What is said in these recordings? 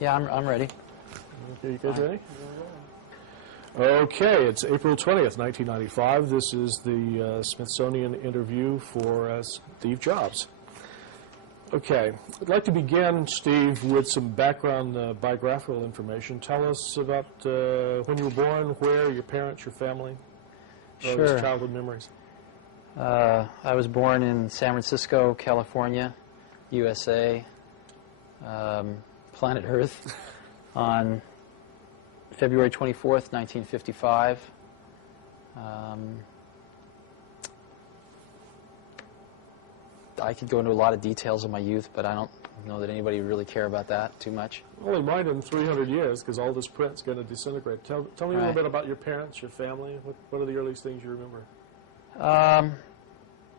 Yeah, I'm ready. Okay, you guys ready? Okay, it's April 20th, 1995. This is the Smithsonian interview for Steve Jobs. Okay, I'd like to begin, Steve, with some background biographical information. Tell us about when you were born, where, your parents, your family, Sure. childhood memories. I was born in San Francisco, California, USA, planet Earth, on February 24th, 1955. I could go into a lot of details of my youth, but I don't know that anybody would really care about that too much. Well, it might in 300 years, because all this print's going to disintegrate. Tell me a little bit about your parents, your family. What are the earliest things you remember?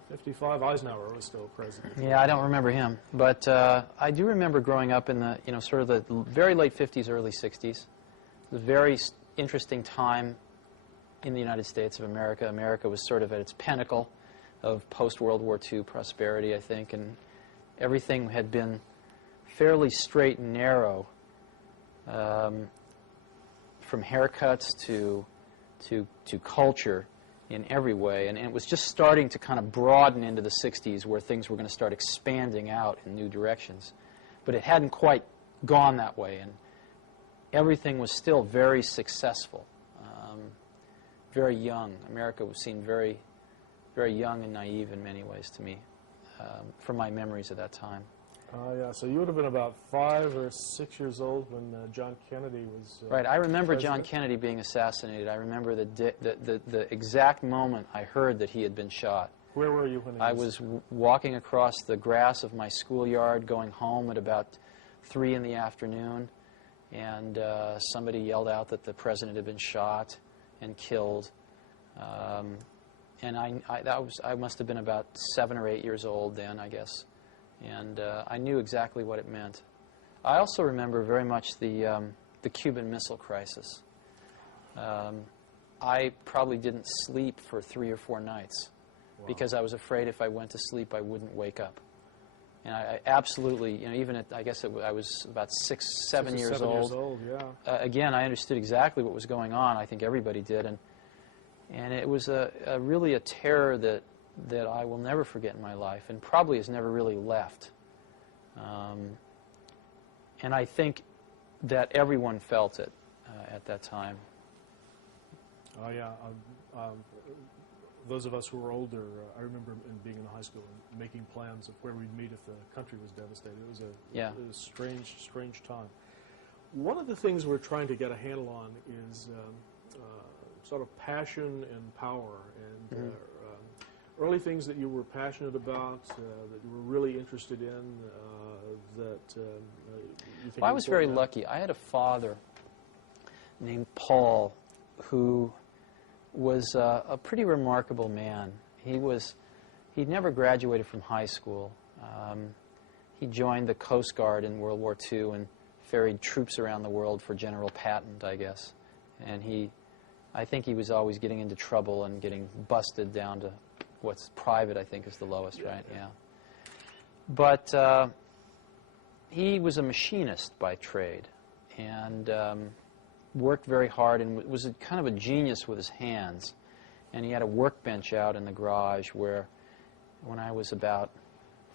55, Eisenhower was still president. Yeah, I don't remember him, but I do remember growing up in the, sort of the very late 50s, early 60s. It was a very interesting time in the United States of America. America was sort of at its pinnacle of post-World War II prosperity, I think, and everything had been fairly straight and narrow, from haircuts to culture in every way, and it was just starting to kind of broaden into the 60s where things were going to start expanding out in new directions. But it hadn't quite gone that way, and everything was still very successful, very young. America was seen very, very young and naive in many ways to me, from my memories of that time. Yeah, so you would have been about 5 or 6 years old when John Kennedy was right, I remember president. John Kennedy being assassinated. I remember the exact moment I heard that he had been shot. Where were you when he I was walking across the grass of my schoolyard going home at about 3 in the afternoon, and somebody yelled out that the president had been shot and killed. And I must have been about 7 or 8 years old then, I guess. And I knew exactly what it meant. I also remember very much the Cuban Missile Crisis. I probably didn't sleep for 3 or 4 nights because I was afraid if I went to sleep I wouldn't wake up. And I absolutely, even at, I guess I was about 6, 7 years old. Yeah. Again, I understood exactly what was going on. I think everybody did. And it was really a terror that I will never forget in my life, and probably has never really left. And I think that everyone felt it at that time. Oh, yeah. Those of us who were older, I remember being in high school and making plans of where we'd meet if the country was devastated. It was a strange, strange time. One of the things we're trying to get a handle on is sort of passion and power, and early things that you were passionate about, that you were really interested in, that you think I was very lucky. I had a father named Paul who was a pretty remarkable man. He'd never graduated from high school. He joined the Coast Guard in World War II and ferried troops around the world for General Patton, I guess. And I think he was always getting into trouble and getting busted down to what's private, I think, is the lowest, right? Yeah. But he was a machinist by trade and worked very hard and was kind of a genius with his hands. And he had a workbench out in the garage where, when I was about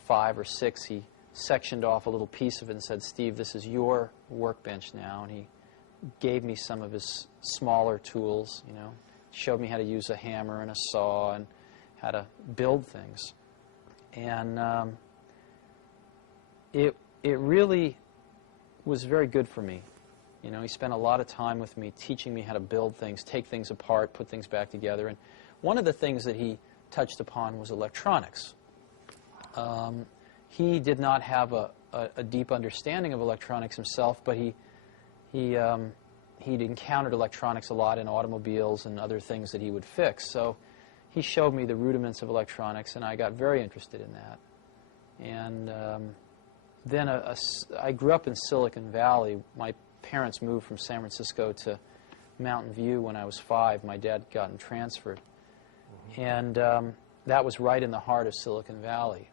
5 or 6, he sectioned off a little piece of it and said, "Steve, this is your workbench now." And he gave me some of his smaller tools, showed me how to use a hammer and a saw and how to build things. And it really was very good for me. He spent a lot of time with me teaching me how to build things, take things apart, put things back together. And one of the things that he touched upon was electronics. He did not have a deep understanding of electronics himself, but he'd encountered electronics a lot in automobiles and other things that he would fix. So he showed me the rudiments of electronics, and I got very interested in that. And then I grew up in Silicon Valley. My parents moved from San Francisco to Mountain View when I was 5. My dad had gotten transferred. And that was right in the heart of Silicon Valley.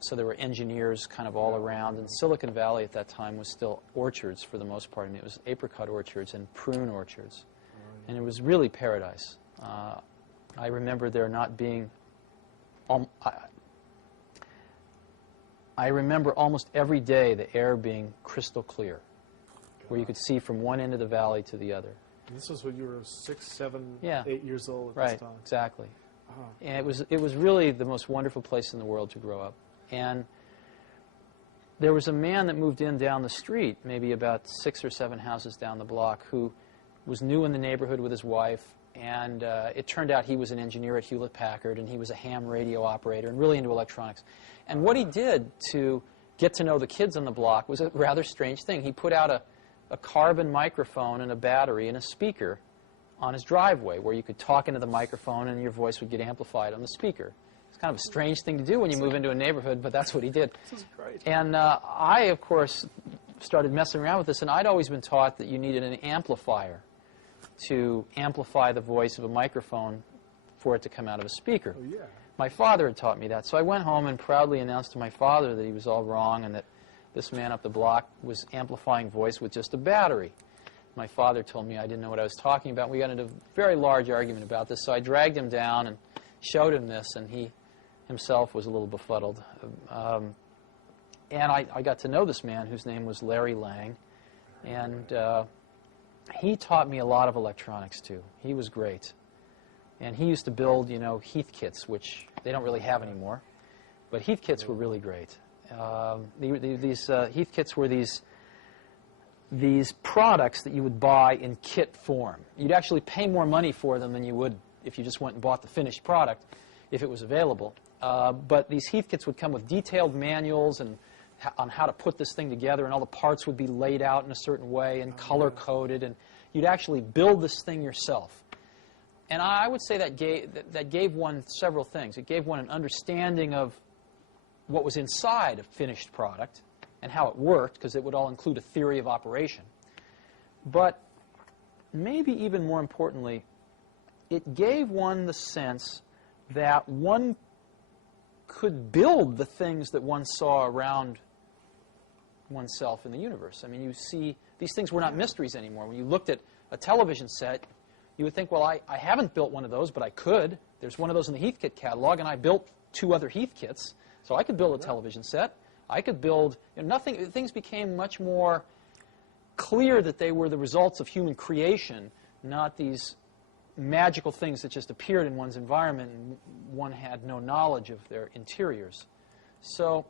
So there were engineers kind of all around, and Silicon Valley at that time was still orchards for the most part. I mean, it was apricot orchards and prune orchards, and it was really paradise. I remember there not being... I remember almost every day the air being crystal clear, where you could see from one end of the valley to the other. And this was when you were 6, 7, Yeah. 8 years old at this time. Right, exactly. Uh-huh. And it was really the most wonderful place in the world to grow up. And there was a man that moved in down the street, maybe about 6 or 7 houses down the block, who was new in the neighborhood with his wife. And it turned out he was an engineer at Hewlett-Packard, and he was a ham radio operator and really into electronics. And what he did to get to know the kids on the block was a rather strange thing. He put out a carbon microphone and a battery and a speaker on his driveway where you could talk into the microphone and your voice would get amplified on the speaker. It's kind of a strange thing to do when you move into a neighborhood, but that's what he did. This is great. And I, of course, started messing around with this, and I'd always been taught that you needed an amplifier to amplify the voice of a microphone for it to come out of a speaker. Oh, yeah. My father had taught me that, so I went home and proudly announced to my father that he was all wrong and that this man up the block was amplifying voice with just a battery. My father told me I didn't know what I was talking about. We got into a very large argument about this, so I dragged him down and showed him this, and he himself was a little befuddled. And I got to know this man whose name was Larry Lang, and he taught me a lot of electronics, too. He was great. And he used to build, you know, Heath kits, which they don't really have anymore. But Heath kits were really great. These Heath kits were these products that you would buy in kit form. You'd actually pay more money for them than you would if you just went and bought the finished product, if it was available. But these Heath kits would come with detailed manuals and on how to put this thing together, and all the parts would be laid out in a certain way and color-coded, and you'd actually build this thing yourself. And I would say that gave one several things. It gave one an understanding of what was inside a finished product and how it worked, because it would all include a theory of operation. But maybe even more importantly, it gave one the sense that one could build the things that one saw around oneself in the universe. I mean, you see, these things were not mysteries anymore. When you looked at a television set, you would think, well, I haven't built one of those, but I could. There's one of those in the Heathkit catalog, and I built 2 other Heathkits, so I could build a television set. I could build, you know, things became much more clear that they were the results of human creation, not these magical things that just appeared in one's environment and one had no knowledge of their interiors. So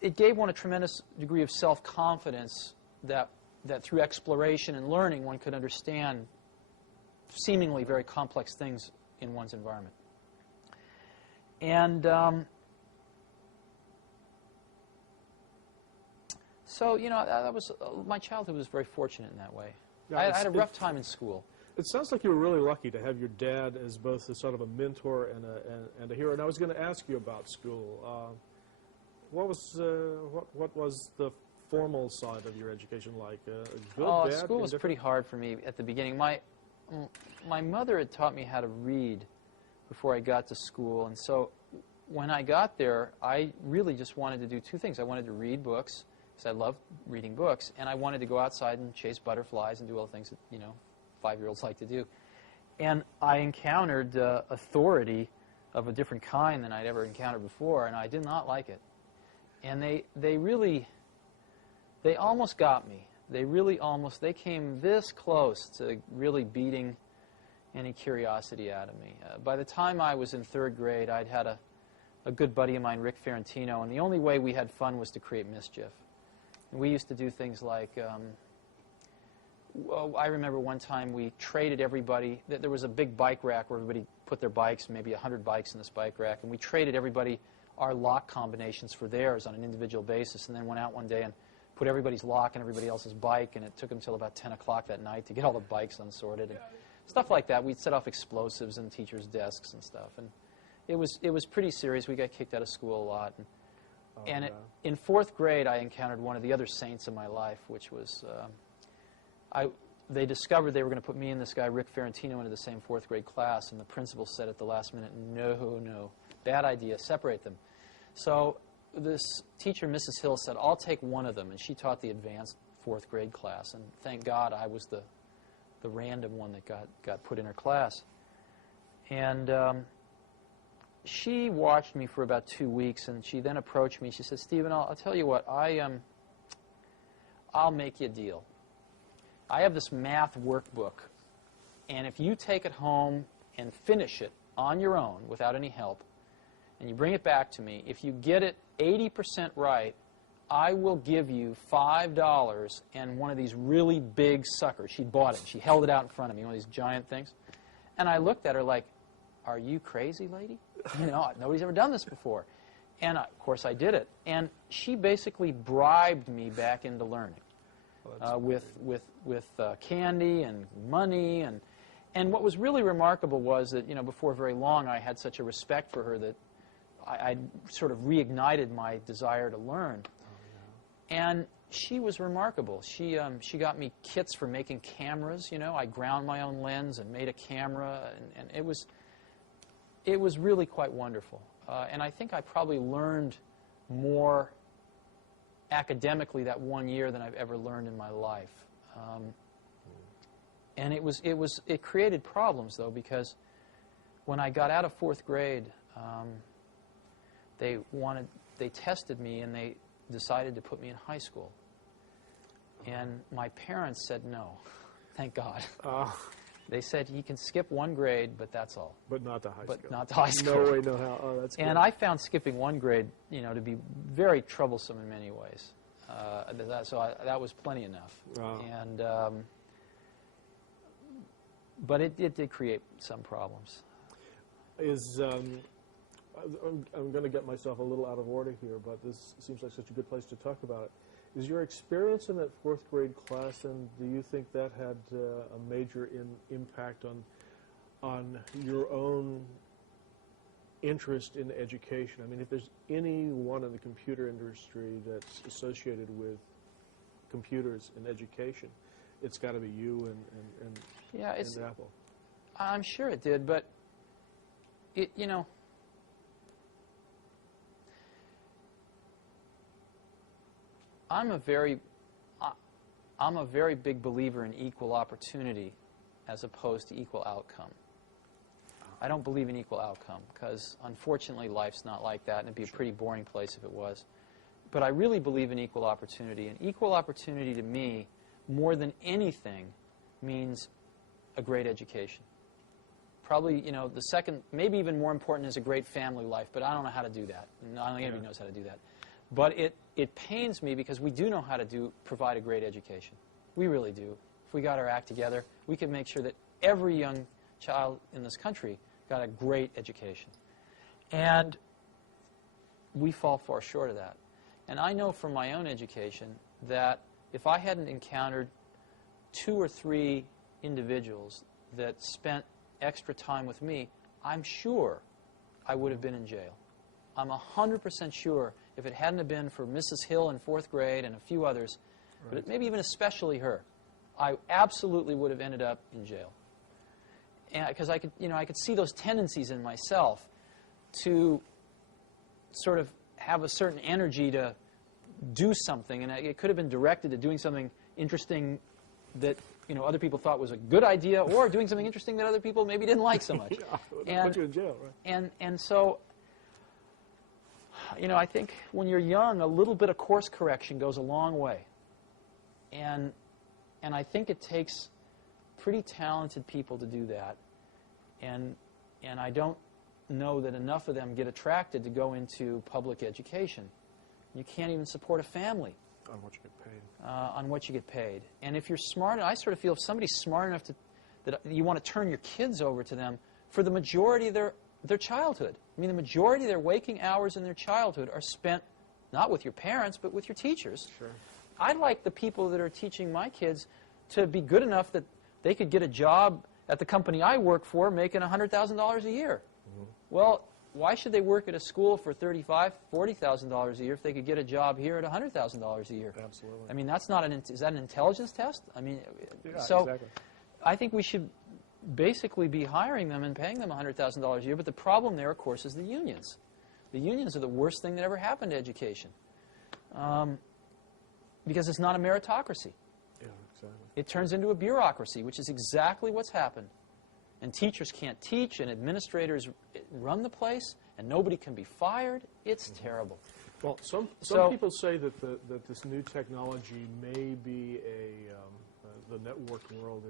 it gave one a tremendous degree of self-confidence that through exploration and learning one could understand seemingly very complex things in one's environment. And so, you know, that was my childhood was very fortunate in that way. Yeah, I had a rough time in school. It sounds like you were really lucky to have your dad as both a sort of a mentor and a hero. And I was going to ask you about school. What was the formal side of your education like? Good, bad, school was pretty hard for me at the beginning. My mother had taught me how to read before I got to school, and so when I got there, I really just wanted to do 2 things. I wanted to read books, because I loved reading books, and I wanted to go outside and chase butterflies and do all the things that, you know, 5-year-olds like to do. And I encountered authority of a different kind than I'd ever encountered before, and I did not like it. And they almost got me. They came this close to really beating any curiosity out of me. By the time I was in 3rd grade, I'd had a good buddy of mine, Rick Ferrantino, and the only way we had fun was to create mischief. And we used to do things like, I remember one time we traded everybody. There was a big bike rack where everybody put their bikes, maybe 100 bikes in this bike rack, and we traded everybody our lock combinations for theirs on an individual basis, and then went out one day and put everybody's lock in everybody else's bike, and it took them until about 10 o'clock that night to get all the bikes unsorted and stuff like that. We'd set off explosives in teachers' desks and stuff, and it was pretty serious. We got kicked out of school a lot. In 4th grade, I encountered one of the other saints in my life, which was they discovered they were going to put me and this guy, Rick Ferrantino, into the same 4th grade class, and the principal said at the last minute, no, bad idea, separate them. So this teacher, Mrs. Hill, said, I'll take one of them, and she taught the advanced 4th grade class, and thank God I was the random one that got put in her class. And she watched me for about 2 weeks, and she then approached me. She said, Stephen, I'll tell you what, I'll make you a deal. I have this math workbook, and if you take it home and finish it on your own without any help, and you bring it back to me, if you get it 80% right, I will give you $5 and one of these really big suckers. She bought it. She held it out in front of me, one of these giant things. And I looked at her like, are you crazy, lady? You know, nobody's ever done this before. And, of course, I did it. And she basically bribed me back into learning with candy and money. And what was really remarkable was that, you know, before very long, I had such a respect for her that I sort of reignited my desire to learn. And she was remarkable. She got me kits for making cameras. You know, I ground my own lens and made a camera, and it was really quite wonderful. And I think I probably learned more academically that 1 year than I've ever learned in my life. And it created problems, though, because when I got out of 4th grade, they tested me and they decided to put me in high school. And my parents said no, thank God. They said you can skip 1 grade, but that's all. But not to high school. But not to high school. No way, no how. Oh, that's good. And I found skipping 1 grade, you know, to be very troublesome in many ways. That was plenty enough. And but it did create some problems. I'm going to get myself a little out of order here, but this seems like such a good place to talk about it. Is your experience in that 4th grade class, and do you think that had a major impact on your own interest in education? I mean, if there's anyone in the computer industry that's associated with computers and education, it's got to be you and Apple. I'm sure it did, but you know, I'm a very big believer in equal opportunity as opposed to equal outcome. I don't believe in equal outcome because, unfortunately, life's not like that, and it'd be a pretty boring place if it was. But I really believe in equal opportunity, and equal opportunity to me, more than anything, means a great education. Probably, you know, the second, maybe even more important is a great family life, but I don't know how to do that. I don't think anybody knows how to do that. But it pains me because we do know how to provide a great education. We really do. If we got our act together, we could make sure that every young child in this country got a great education. And we fall far short of that. And I know from my own education that if I hadn't encountered 2 or 3 individuals that spent extra time with me, I'm sure I would have been in jail. I'm 100% sure if it hadn't have been for Mrs. Hill in 4th grade and a few others, but maybe even especially her, I absolutely would have ended up in jail. Because I could see those tendencies in myself to sort of have a certain energy to do something, and it could have been directed to doing something interesting that other people thought was a good idea, or doing something interesting that other people maybe didn't like so much. Put you in jail, right? And so, I think when you're young, a little bit of course correction goes a long way. And I think it takes pretty talented people to do that. And I don't know that enough of them get attracted to go into public education. You can't even support a family on what you get paid. On what you get paid. And if you're smart, I sort of feel if somebody's smart enough that you want to turn your kids over to them for the majority of their childhood. I mean, the majority of their waking hours in their childhood are spent not with your parents, but with your teachers. Sure. I'd like the people that are teaching my kids to be good enough that they could get a job at the company I work for making $100,000 a year. Mm-hmm. Well, why should they work at a school for $35,000, $40,000 a year if they could get a job here at $100,000 a year? Absolutely. I mean, that's not is that an intelligence test? I mean, yeah, so exactly. I think we should basically be hiring them and paying them $100,000 a year. But the problem there, of course, is the unions. The unions are the worst thing that ever happened to education. Because it's not a meritocracy. Yeah, exactly. It turns into a bureaucracy, which is exactly what's happened. And teachers can't teach, and administrators run the place, and nobody can be fired. It's terrible. Well, some people say that that this new technology may be the networking world,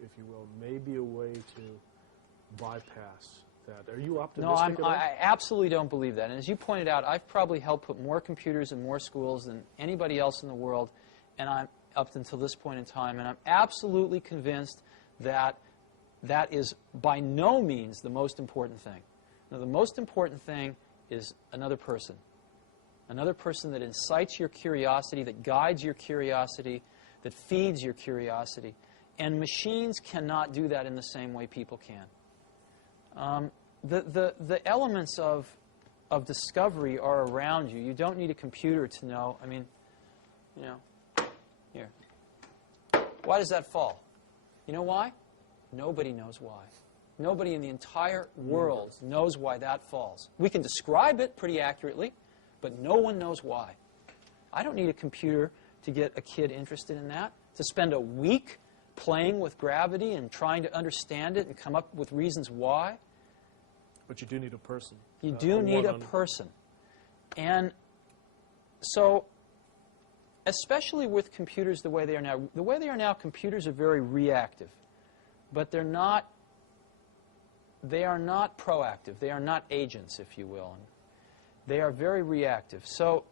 if you will, may be a way to bypass that. Are you optimistic at all? I absolutely don't believe that. And as you pointed out, I've probably helped put more computers in more schools than anybody else in the world, and I'm up until this point in time, and I'm absolutely convinced that that is by no means the most important thing. Now, the most important thing is another person that incites your curiosity, that guides your curiosity, that feeds your curiosity. And machines cannot do that in the same way people can. The elements of discovery are around you. You don't need a computer to know. I mean, you know, here. Why does that fall? You know why? Nobody knows why. Nobody in the entire world knows why that falls. We can describe it pretty accurately, but no one knows why. I don't need a computer to get a kid interested in that, to spend a week playing with gravity and trying to understand it and come up with reasons why. But you do need a person. You do need a person. And so, especially with computers the way they are now, computers are very reactive. But they are not proactive. They are not agents, if you will. And they are very reactive. So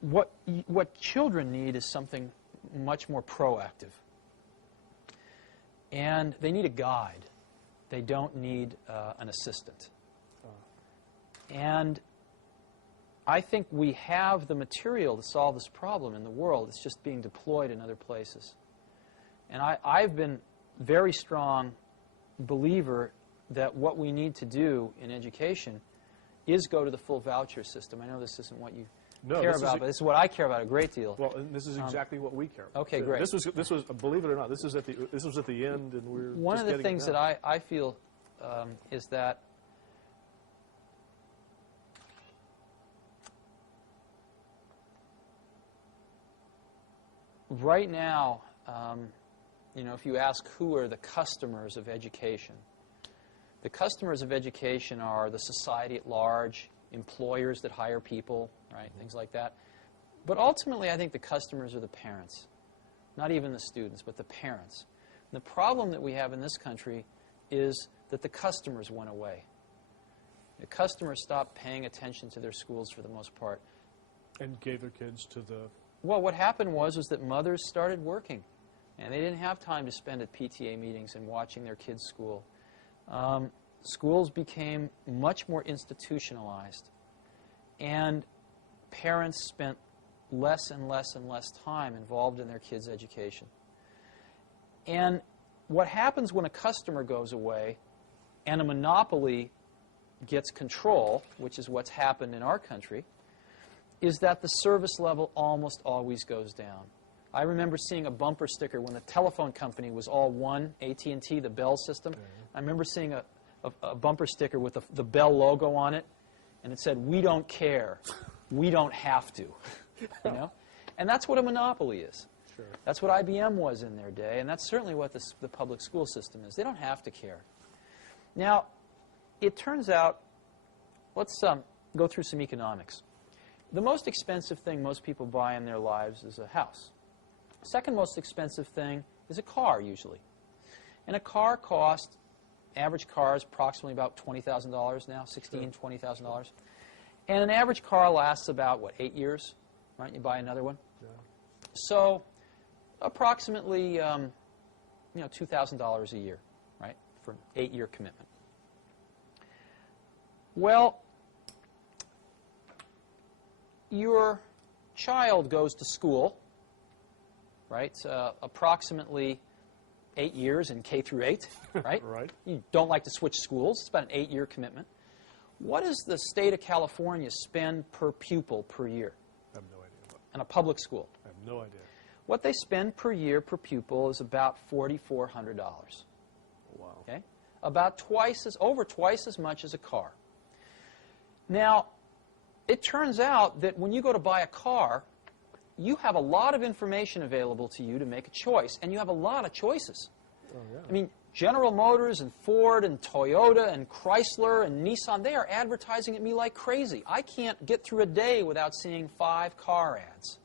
what children need is something much more proactive. And they need a guide. They don't need an assistant. And I think we have the material to solve this problem in the world. It's just being deployed in other places. And I've been very strong believer that what we need to do in education is go to the full voucher system. I know this isn't what you care about, but this is what I care about a great deal. Well, and this is exactly what we care about. Okay, great. This was believe it or not, this was at the end, and we're one of the things that I feel is that right now, you know, if you ask who are the customers of education, the customers of education are the society at large, employers that hire people, right, things like that. But ultimately, I think the customers are the parents, not even the students, but the parents. And the problem that we have in this country is that the customers went away. The customers stopped paying attention to their schools for the most part. And gave their kids to the... Well, what happened was that mothers started working. And they didn't have time to spend at PTA meetings and watching their kids' school. Schools became much more institutionalized. And parents spent less and less and less time involved in their kids' education. And what happens when a customer goes away and a monopoly gets control, which is what's happened in our country, is that the service level almost always goes down. I remember seeing a bumper sticker when the telephone company was all one, AT&T, the Bell system. I remember seeing a bumper sticker with the Bell logo on it, and it said, "We don't care. We don't have to." You know? And that's what a monopoly is. Sure. That's what IBM was in their day, and that's certainly what the public school system is. They don't have to care. Now, it turns out, let's go through some economics. The most expensive thing most people buy in their lives is a house. Second most expensive thing is a car, usually. And a car costs, average car is approximately about $20,000 now, $16,000, $20,000. And an average car lasts about, what, 8 years? Right? You buy another one? Yeah. So approximately, $2,000 a year, right, for an 8-year commitment. Well, your child goes to school, right, approximately 8 years in K through 8, right? Right. You don't like to switch schools. It's about an 8-year commitment. What does the state of California spend per pupil per year? I have no idea. In a public school? I have no idea. What they spend per year per pupil is about $4,400. Wow. Okay? Over twice as much as a car. Now, it turns out that when you go to buy a car, you have a lot of information available to you to make a choice, and you have a lot of choices. Oh, yeah. I mean, General Motors and Ford and Toyota and Chrysler and Nissan, they are advertising at me like crazy. I can't get through a day without seeing 5 car ads.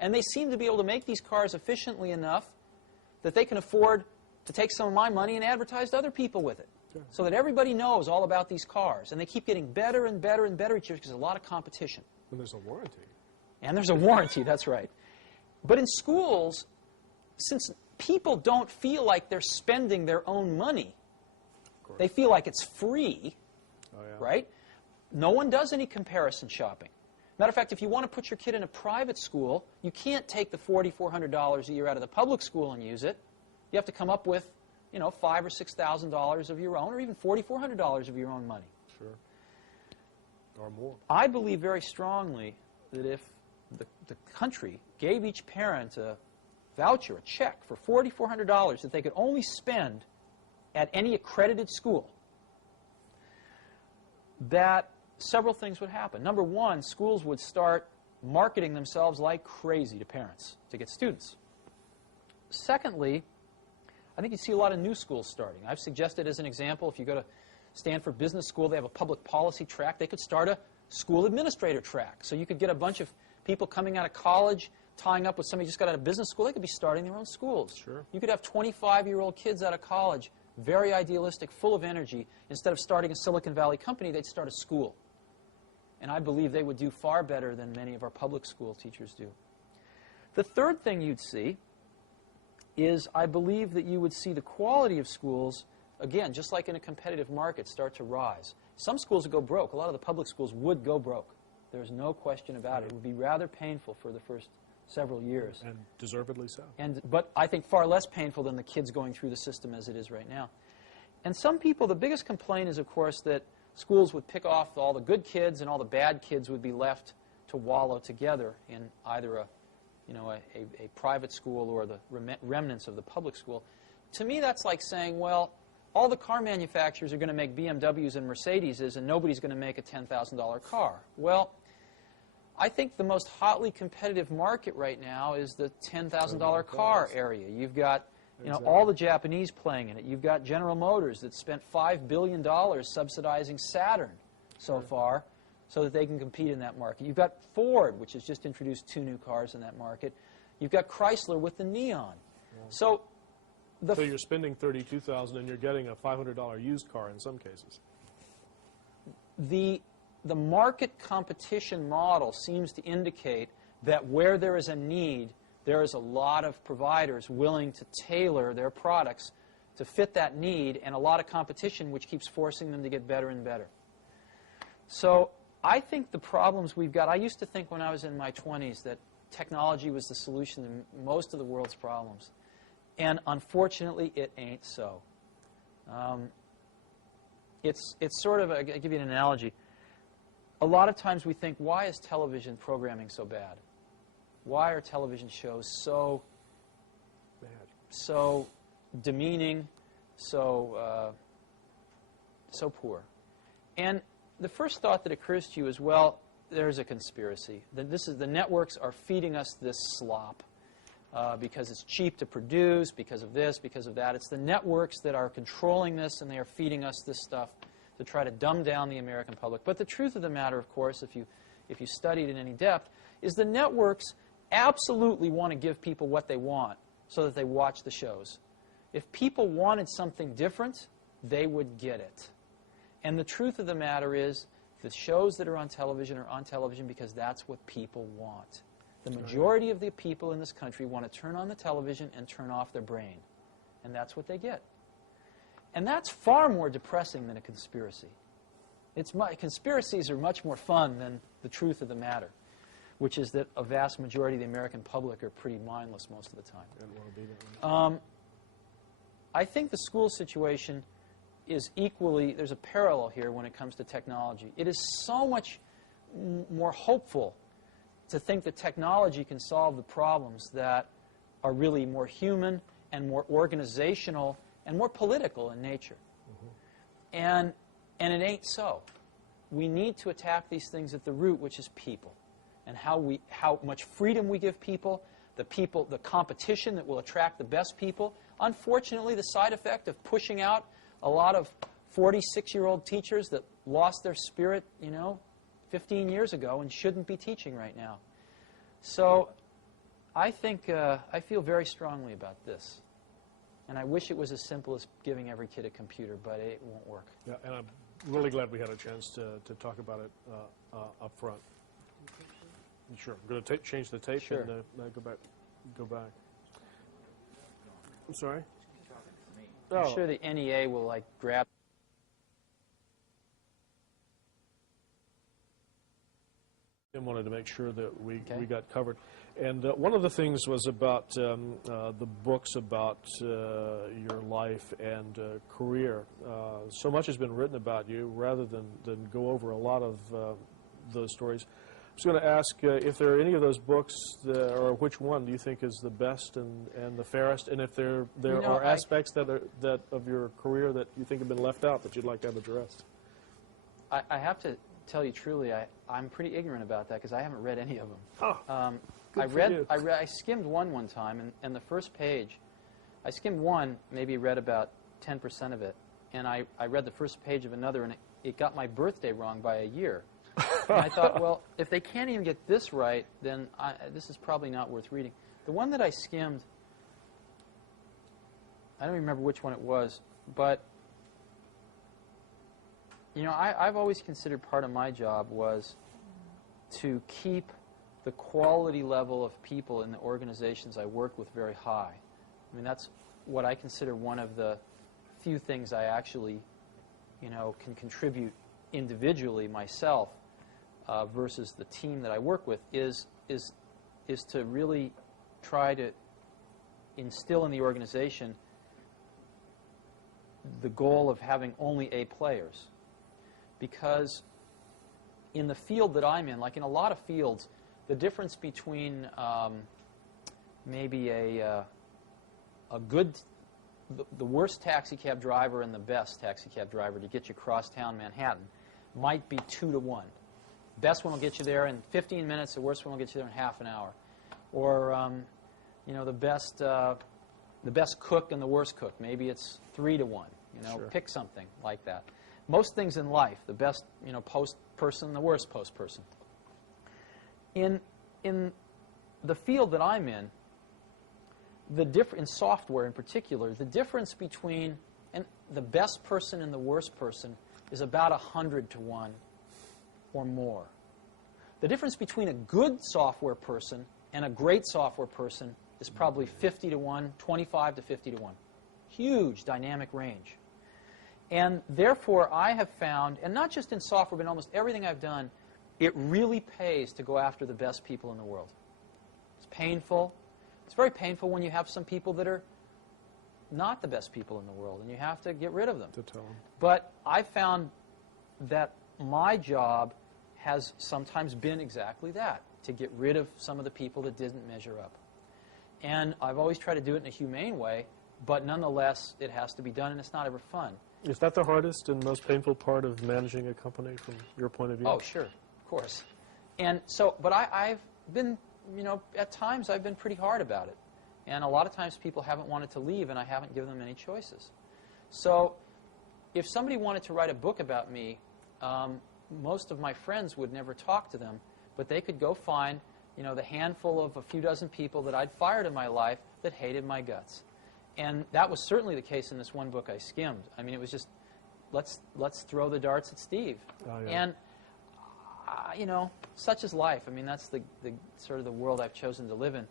And they seem to be able to make these cars efficiently enough that they can afford to take some of my money and advertise to other people with it. Sure. So that everybody knows all about these cars. And they keep getting better and better and better each year because there's a lot of competition. And there's a warranty. And there's a warranty, that's right. But in schools, since people don't feel like they're spending their own money, they feel like it's free, right? No one does any comparison shopping. Matter of fact, if you want to put your kid in a private school, you can't take the $4,400 a year out of the public school and use it. You have to come up with, you know, $5,000 or $6,000 of your own, or even $4,400 of your own money. Sure. Or more. I believe very strongly that if the country gave each parent a voucher, a check for $4,400 that they could only spend at any accredited school, that several things would happen. Number one, schools would start marketing themselves like crazy to parents to get students. Secondly, I think you see a lot of new schools starting. I've suggested as an example, if you go to Stanford Business School, they have a public policy track. They could start a school administrator track. So you could get a bunch of people coming out of college, tying up with somebody who just got out of business school. They could be starting their own schools. Sure. You could have 25-year-old kids out of college, very idealistic, full of energy. Instead of starting a Silicon Valley company, they'd start a school. And I believe they would do far better than many of our public school teachers do. The third thing you'd see is I believe that you would see the quality of schools, again, just like in a competitive market, start to rise. Some schools would go broke. A lot of the public schools would go broke. There's no question about it. It would be rather painful for the first several years. And deservedly so. But I think far less painful than the kids going through the system as it is right now. And some people, the biggest complaint is, of course, that schools would pick off all the good kids and all the bad kids would be left to wallow together in either a private school or the remnants of the public school. To me, that's like saying, well, all the car manufacturers are going to make BMWs and Mercedeses and nobody's going to make a $10,000 car. Well, I think the most hotly competitive market right now is the $10,000 car area. You've got all the Japanese playing in it. You've got General Motors that spent $5 billion subsidizing Saturn so far so that they can compete in that market. You've got Ford, which has just introduced 2 new cars in that market. You've got Chrysler with the Neon. Yeah. So you're spending $32,000 and you're getting a $500 used car in some cases. The market competition model seems to indicate that where there is a need, there is a lot of providers willing to tailor their products to fit that need, and a lot of competition which keeps forcing them to get better and better. So I think the problems we've got, I used to think when I was in my 20s that technology was the solution to most of the world's problems. And unfortunately, it ain't so. It's sort of, I'll give you an analogy. A lot of times we think, why is television programming so bad? Why are television shows so demeaning, so poor? And the first thought that occurs to you is, well, there's a conspiracy. The networks are feeding us this slop because it's cheap to produce, because of this, because of that. It's the networks that are controlling this, and they are feeding us this stuff to try to dumb down the American public. But the truth of the matter, of course, if you study it in any depth, is the networks absolutely want to give people what they want so that they watch the shows. If people wanted something different, they would get it. And the truth of the matter is, the shows that are on television because that's what people want. The majority of the people in this country want to turn on the television and turn off their brain. And that's what they get. And that's far more depressing than a conspiracy. Conspiracies are much more fun than the truth of the matter, which is that a vast majority of the American public are pretty mindless most of the time. I think the school situation is equally, there's a parallel here when it comes to technology. It is so much more hopeful to think that technology can solve the problems that are really more human and more organizational and more political in nature. And it ain't so. we need to attack these things at the root, which is people, and how much freedom we give people, the competition that will attract the best people. Unfortunately, the side effect of pushing out a lot of 46-year-old teachers that lost their spirit, 15 years ago and shouldn't be teaching right now. So I think I feel very strongly about this. And I wish it was as simple as giving every kid a computer, but it won't work. Yeah, and I'm really glad we had a chance to talk about it up front. Sure. I'm going to change the tape Sure. and go back. I'm sorry? I'm sure the NEA will grab. I wanted to make sure that we got covered. And one of the things was about the books about your life and career. So much has been written about you. Rather than go over a lot of those stories, I was going to ask if there are any of those books, or which one do you think is the best and the fairest, and if there are aspects that of your career that you think have been left out that you'd like to have addressed. I have to tell you truly, I'm pretty ignorant about that because I haven't read any of them. Oh. I skimmed one time, and the first page, I skimmed one, maybe read about 10% of it, and I read the first page of another, and it got my birthday wrong by a year. And I thought, well, if they can't even get this right, then this is probably not worth reading. The one that I skimmed, I don't remember which one it was, but I've always considered part of my job was to keep the quality level of people in the organizations I work with very high. I mean, that's what I consider one of the few things I actually, can contribute individually myself versus the team that I work with is to really try to instill in the organization the goal of having only A players. Because in the field that I'm in, like in a lot of fields, the difference between maybe the worst taxi cab driver and the best taxi cab driver to get you across town Manhattan might be 2 to 1. Best one will get you there in 15 minutes. The worst one will get you there in half an hour. Or the best cook and the worst cook. Maybe it's 3 to 1. Sure. Pick something like that. Most things in life, the best post person, the worst post person. In the field that I'm in, in software in particular, the difference between the best person and the worst person is about 100 to 1 or more. The difference between a good software person and a great software person is probably 50 to 1, 25 to 50 to 1. Huge dynamic range. And therefore, I have found, and not just in software, but in almost everything I've done, it really pays to go after the best people in the world. It's painful. It's very painful when you have some people that are not the best people in the world, and you have to get rid of them. To tell them. But I found that my job has sometimes been exactly that, to get rid of some of the people that didn't measure up. And I've always tried to do it in a humane way, but nonetheless, it has to be done, and it's not ever fun. Is that the hardest and most painful part of managing a company from your point of view? Oh, sure, of course. And so, but I've been, at times I've been pretty hard about it. And a lot of times people haven't wanted to leave, and I haven't given them any choices. So if somebody wanted to write a book about me, most of my friends would never talk to them, but they could go find, the handful of a few dozen people that I'd fired in my life that hated my guts. And that was certainly the case in this one book I skimmed. I mean, it was just, let's throw the darts at Steve. Oh, yeah. And, such is life. I mean, that's the sort of the world I've chosen to live in.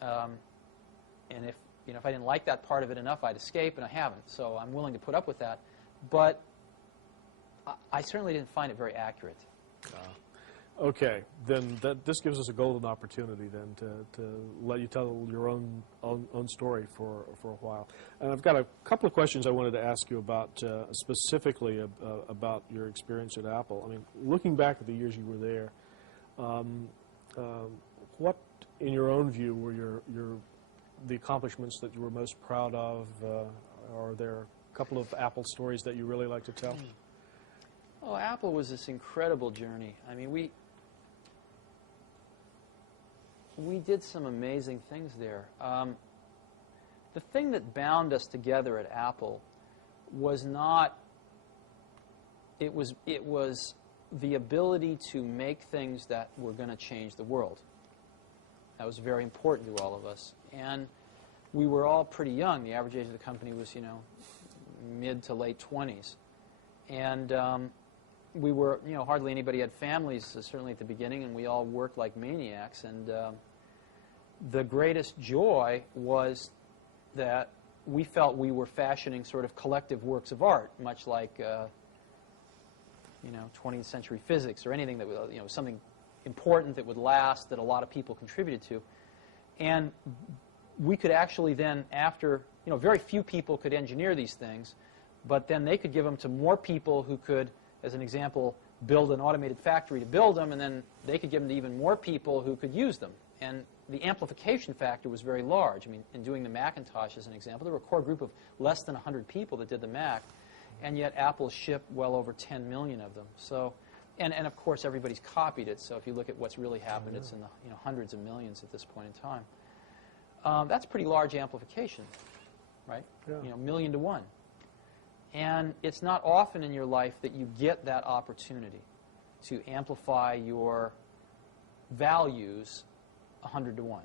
And if I didn't like that part of it enough, I'd escape, and I haven't. So I'm willing to put up with that. But I certainly didn't find it very accurate. Okay, then this gives us a golden opportunity then to let you tell your own story for a while. And I've got a couple of questions I wanted to ask you about specifically about your experience at Apple. I mean, looking back at the years you were there, what, in your own view, were the accomplishments that you were most proud of? Are there a couple of Apple stories that you really like to tell? Oh, Apple was this incredible journey. I mean, we did some amazing things there. The thing that bound us together at Apple was not, it was the ability to make things that were going to change the world. That was very important to all of us. And we were all pretty young. The average age of the company was, mid to late 20s. And we were, hardly anybody had families, certainly at the beginning, and we all worked like maniacs. And the greatest joy was that we felt we were fashioning sort of collective works of art, much like 20th century physics or anything that was, something important that would last, that a lot of people contributed to. And we could actually then, after, very few people could engineer these things, but then they could give them to more people who could, as an example, build an automated factory to build them, and then they could give them to even more people who could use them. And the amplification factor was very large. I mean, in doing the Macintosh as an example, there were a core group of less than 100 people that did the Mac, and yet Apple shipped well over 10 million of them. So, and of course, everybody's copied it. So if you look at what's really happened, it's in the hundreds of millions at this point in time. That's pretty large amplification, right? Yeah. 1,000,000 to 1. And it's not often in your life that you get that opportunity to amplify your values 100 to 1,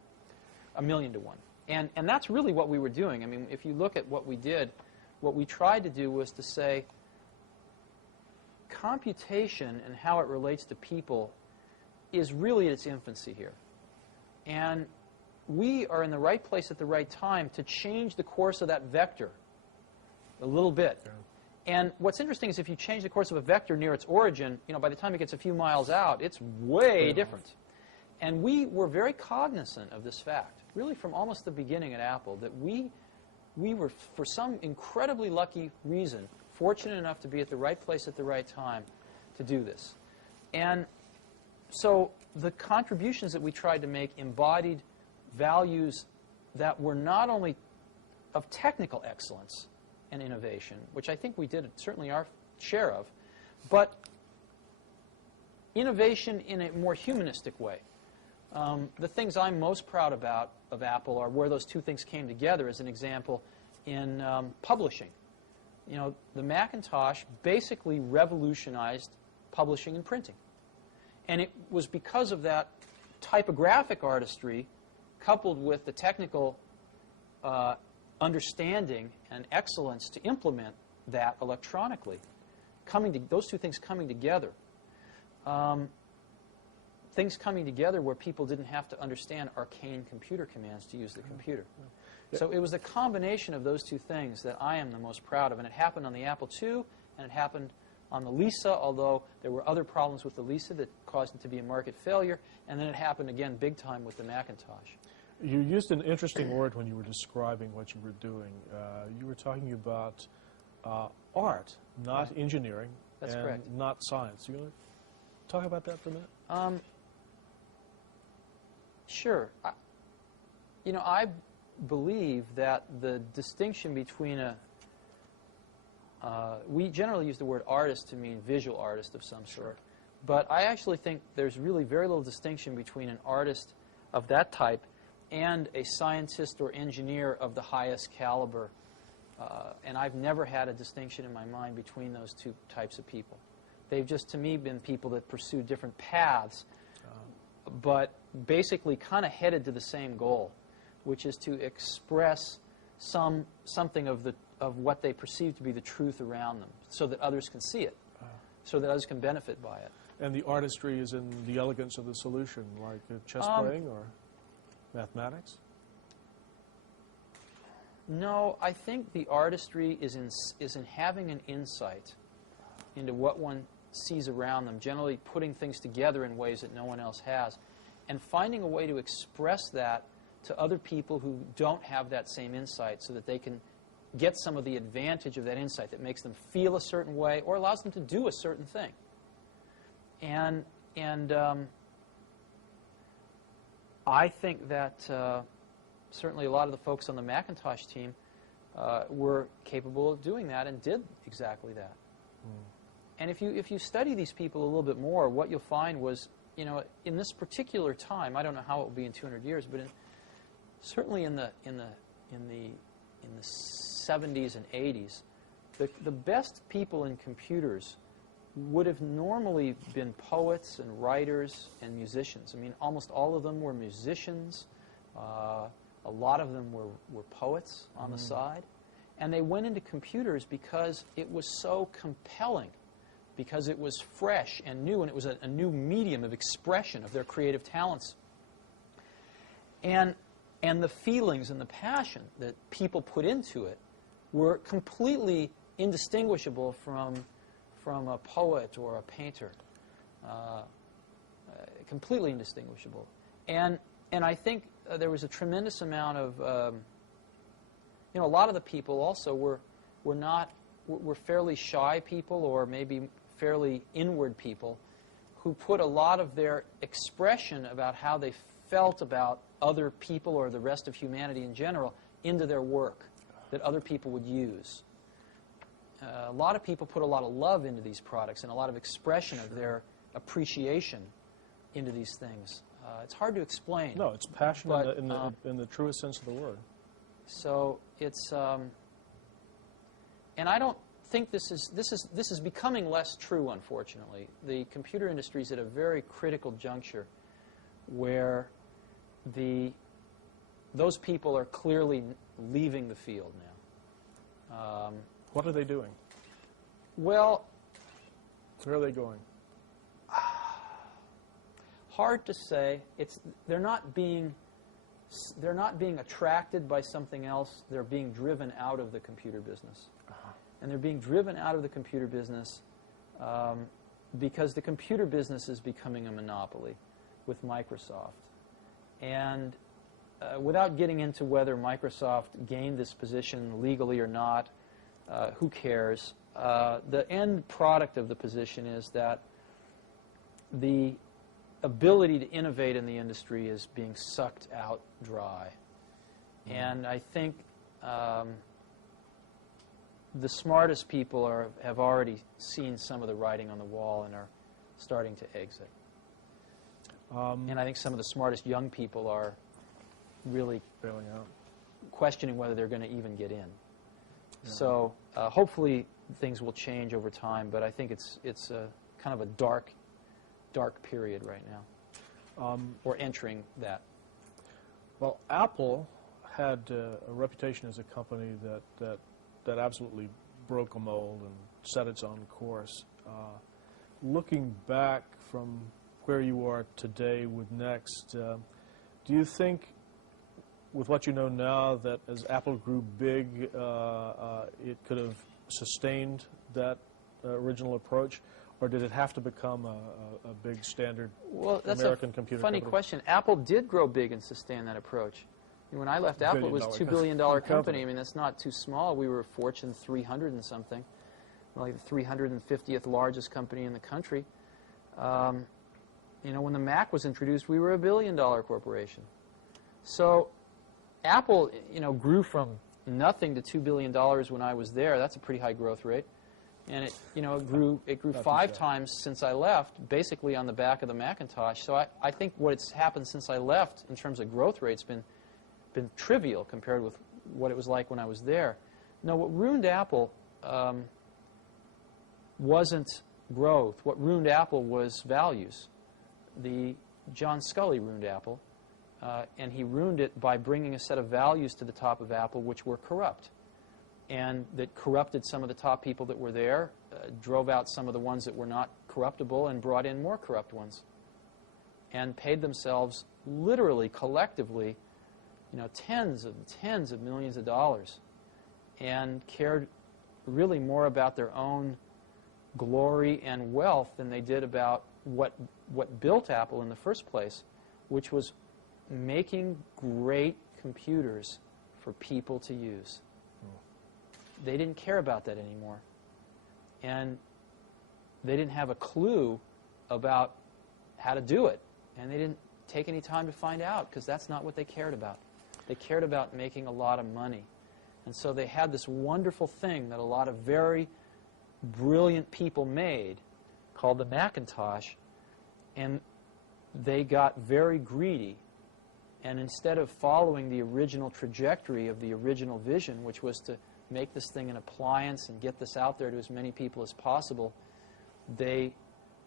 1,000,000 to 1. And that's really what we were doing. I mean, if you look at what we did, what we tried to do was to say computation and how it relates to people is really at its infancy here. And we are in the right place at the right time to change the course of that vector a little bit. Yeah. And what's interesting is if you change the course of a vector near its origin, by the time it gets a few miles out, it's way different. And we were very cognizant of this fact, really from almost the beginning at Apple, that we were, for some incredibly lucky reason, fortunate enough to be at the right place at the right time to do this. And so the contributions that we tried to make embodied values that were not only of technical excellence and innovation, which I think we did certainly our share of, but innovation in a more humanistic way. The things I'm most proud about of Apple are where those two things came together, as an example, in publishing. The Macintosh basically revolutionized publishing and printing. And it was because of that typographic artistry coupled with the technical understanding and excellence to implement that electronically, those two things coming together. Things coming together where people didn't have to understand arcane computer commands to use the computer. Yeah. So it was the combination of those two things that I am the most proud of. And it happened on the Apple II, and it happened on the Lisa, although there were other problems with the Lisa that caused it to be a market failure. And then it happened again big time with the Macintosh. You used an interesting word when you were describing what you were doing. You were talking about art, not engineering. That's and correct. Not science. You want to talk about that for a minute? Sure. I believe that the distinction between we generally use the word artist to mean visual artist of some sort. But I actually think there's really very little distinction between an artist of that type and a scientist or engineer of the highest caliber. And I've never had a distinction in my mind between those two types of people. They've just, to me, been people that pursue different paths, but basically kind of headed to the same goal, which is to express something of what they perceive to be the truth around them, so that others can see it, so that others can benefit by it. And the artistry is in the elegance of the solution, like chess playing or mathematics? No, I think the artistry is in having an insight into what one sees around them, generally putting things together in ways that no one else has, and finding a way to express that to other people who don't have that same insight, so that they can get some of the advantage of that insight that makes them feel a certain way or allows them to do a certain thing. And I think that certainly a lot of the folks on the Macintosh team were capable of doing that and did exactly that. And if you study these people a little bit more, what you'll find was, in this particular time, I don't know how it will be in 200 years, but certainly in the 70s and 80s, the best people in computers would have normally been poets and writers and musicians. I mean, almost all of them were musicians. A lot of them were poets on the side. And they went into computers because it was so compelling, because it was fresh and new, and it was a new medium of expression of their creative talents. And the feelings and the passion that people put into it were completely indistinguishable from a poet or a painter, completely indistinguishable. And I think there was a tremendous amount of, a lot of the people also were fairly shy people, or maybe fairly inward people, who put a lot of their expression about how they felt about other people or the rest of humanity in general into their work that other people would use. A lot of people put a lot of love into these products and a lot of expression of their appreciation into these things. It's hard to explain. No, it's passion in the truest sense of the word. So it's, and I don't think this is becoming less true, unfortunately. The computer industry is at a very critical juncture where those people are clearly leaving the field now. What are they doing? Well, where are they going? Hard to say. They're not being attracted by something else. They're being driven out of the computer business. And they're being driven out of the computer business because the computer business is becoming a monopoly with Microsoft. And without getting into whether Microsoft gained this position legally or not, who cares? The end product of the position is that the ability to innovate in the industry is being sucked out dry. And I think the smartest people have already seen some of the writing on the wall and are starting to exit. And I think some of the smartest young people are really bailing out, questioning whether they're going to even get in. Yeah. So hopefully things will change over time, but I think it's a kind of a dark period right now. We're entering that. Well, Apple had a reputation as a company that absolutely broke a mold and set its own course. Looking back from where you are today with Next, do you think, with what you know now, that as Apple grew big, it could have sustained that original approach, or did it have to become a big standard American computer funny company? question. Apple did grow big and sustain that approach. When I left Apple, it was a $2 billion company. I mean, that's not too small. We were Fortune 300 and something, like the 350th largest company in the country. When the Mac was introduced, we were a $1 billion corporation. So Apple, grew from nothing to $2 billion when I was there. That's a pretty high growth rate. And it grew 5 times since I left, basically on the back of the Macintosh. So I think what's happened since I left in terms of growth rate's been trivial compared with what it was like when I was there. No, what ruined Apple wasn't growth. What ruined Apple was values. John Sculley ruined Apple, and he ruined it by bringing a set of values to the top of Apple which were corrupt, and that corrupted some of the top people that were there, drove out some of the ones that were not corruptible, and brought in more corrupt ones, and paid themselves literally, collectively, tens of millions of dollars, and cared really more about their own glory and wealth than they did about what built Apple in the first place, which was making great computers for people to use. They didn't care about that anymore. And they didn't have a clue about how to do it. And they didn't take any time to find out, because that's not what they cared about. They cared about making a lot of money. And so they had this wonderful thing that a lot of very brilliant people made called the Macintosh, and they got very greedy. And instead of following the original trajectory of the original vision, which was to make this thing an appliance and get this out there to as many people as possible, they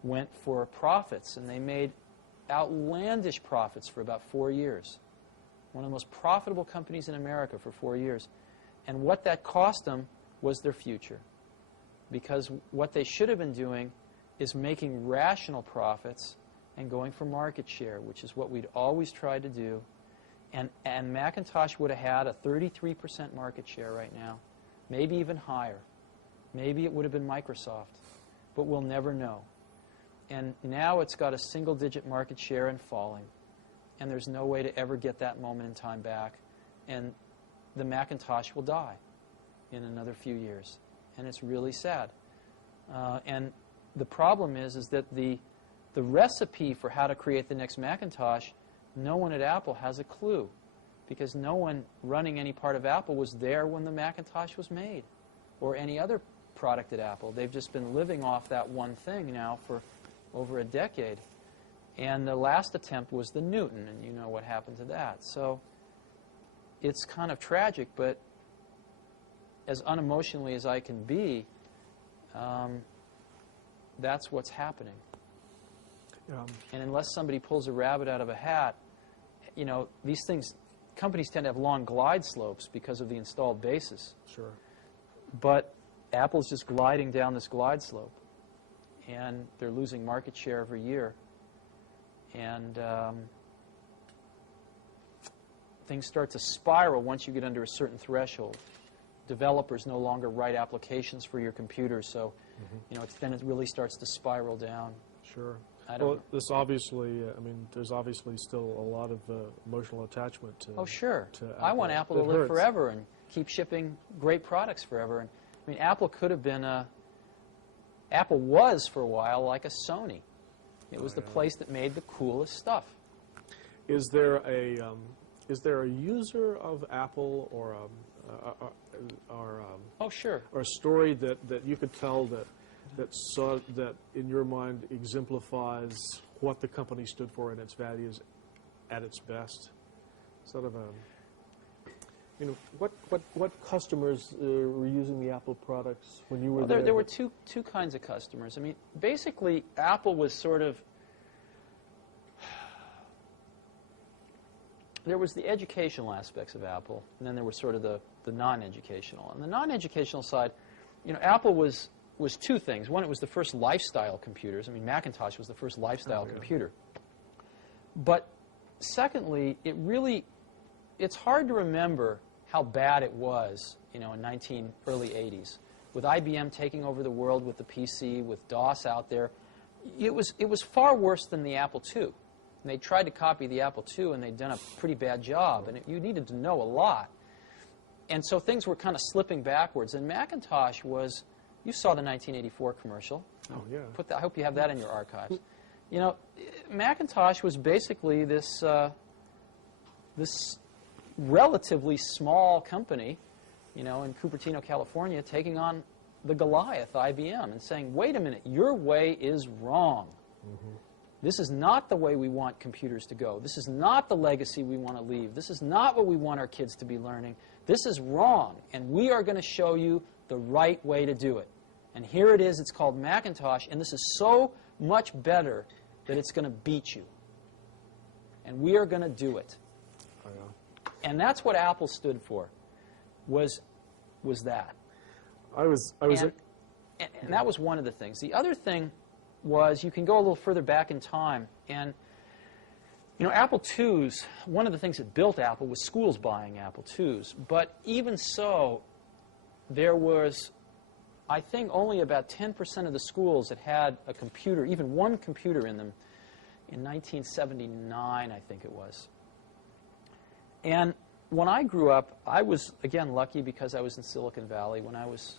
went for profits, and they made outlandish profits for about 4 years. One of the most profitable companies in America for 4 years. And what that cost them was their future. Because what they should have been doing is making rational profits and going for market share, which is what we'd always tried to do. And Macintosh would have had a 33% market share right now, maybe even higher. Maybe it would have been Microsoft, but we'll never know. And now it's got a single-digit market share and falling. And there's no way to ever get that moment in time back. And the Macintosh will die in another few years. And it's really sad. And the problem is that the recipe for how to create the next Macintosh, no one at Apple has a clue. Because no one running any part of Apple was there when the Macintosh was made, or any other product at Apple. They've just been living off that one thing now for over a decade. And the last attempt was the Newton, and you know what happened to that. So it's kind of tragic, but as unemotionally as I can be, that's what's happening. And unless somebody pulls a rabbit out of a hat, you know, these things, companies tend to have long glide slopes because of the installed bases. Sure. But Apple's just gliding down this glide slope, and they're losing market share every year. And things start to spiral once you get under a certain threshold. Developers no longer write applications for your computer, so you know, then it really starts to spiral down. Sure. Well, this obviously, I mean, there's obviously still a lot of emotional attachment to. Oh, sure. To Apple. I want Apple to live forever and keep shipping great products forever. And I mean, Apple could have been Apple was for a while like a Sony. It was the place that made the coolest stuff. Is there a user of Apple or oh, sure. or a story that you could tell that in your mind exemplifies what the company stood for and its values at its best? Sort of you know, what customers were using the Apple products when you were there? There were two kinds of customers. I mean, basically, Apple was sort of, there was the educational aspects of Apple, and then there was sort of the non-educational. On the non-educational side, you know, Apple was two things. One, it was the first lifestyle computers. I mean, Macintosh was the first lifestyle computer. But secondly, it's hard to remember how bad it was, you know, in early 80s, with IBM taking over the world with the PC, with DOS out there. It was far worse than the Apple II. And they tried to copy the Apple II, and they'd done a pretty bad job, and you needed to know a lot. And so things were kind of slipping backwards. And Macintosh was, you saw the 1984 commercial. Oh, yeah. I hope you have that in your archives. You know, Macintosh was basically this relatively small company, you know, in Cupertino, California, taking on the Goliath, IBM, and saying, wait a minute, your way is wrong. This is not the way we want computers to go. This is not the legacy we want to leave. This is not what we want our kids to be learning. This is wrong, and we are going to show you the right way to do it. And here it is. It's called Macintosh, and this is so much better that it's going to beat you. And we are going to do it. Oh, yeah. And that's what Apple stood for, was that. And that was one of the things. The other thing was, you can go a little further back in time, and you know, Apple IIs, one of the things that built Apple was schools buying Apple IIs. But even so, there was, I think, only about 10% of the schools that had a computer, even one computer in them, in 1979, I think it was. And when I grew up, I was, again, lucky because I was in Silicon Valley. When I was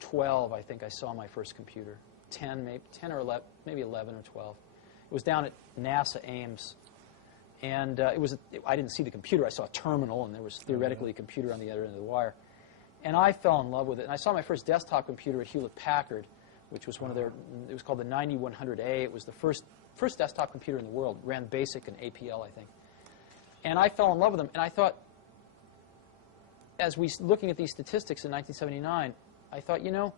12, I think I saw my first computer. 10 or 11, maybe 11 or 12. It was down at NASA Ames. And I didn't see the computer. I saw a terminal, and there was theoretically a computer on the other end of the wire. And I fell in love with it. And I saw my first desktop computer at Hewlett-Packard, which was one of their, it was called the 9100A. It was the first desktop computer in the world. Ran BASIC and APL, I think. And I fell in love with them. And I thought, as we looking at these statistics in 1979, I thought, you know,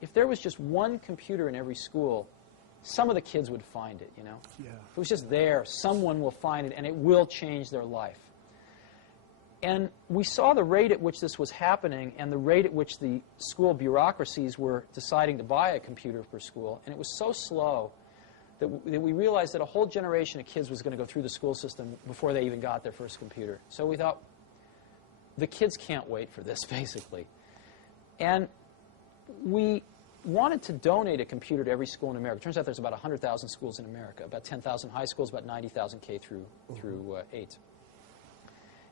if there was just one computer in every school, some of the kids would find it, you know. Yeah. If it was just there, someone will find it, and it will change their life. And we saw the rate at which this was happening and the rate at which the school bureaucracies were deciding to buy a computer per school. And it was so slow that we realized that a whole generation of kids was going to go through the school system before they even got their first computer. So we thought, the kids can't wait for this, basically. And we wanted to donate a computer to every school in America. It turns out there's about 100,000 schools in America, about 10,000 high schools, about 90,000 K through 8.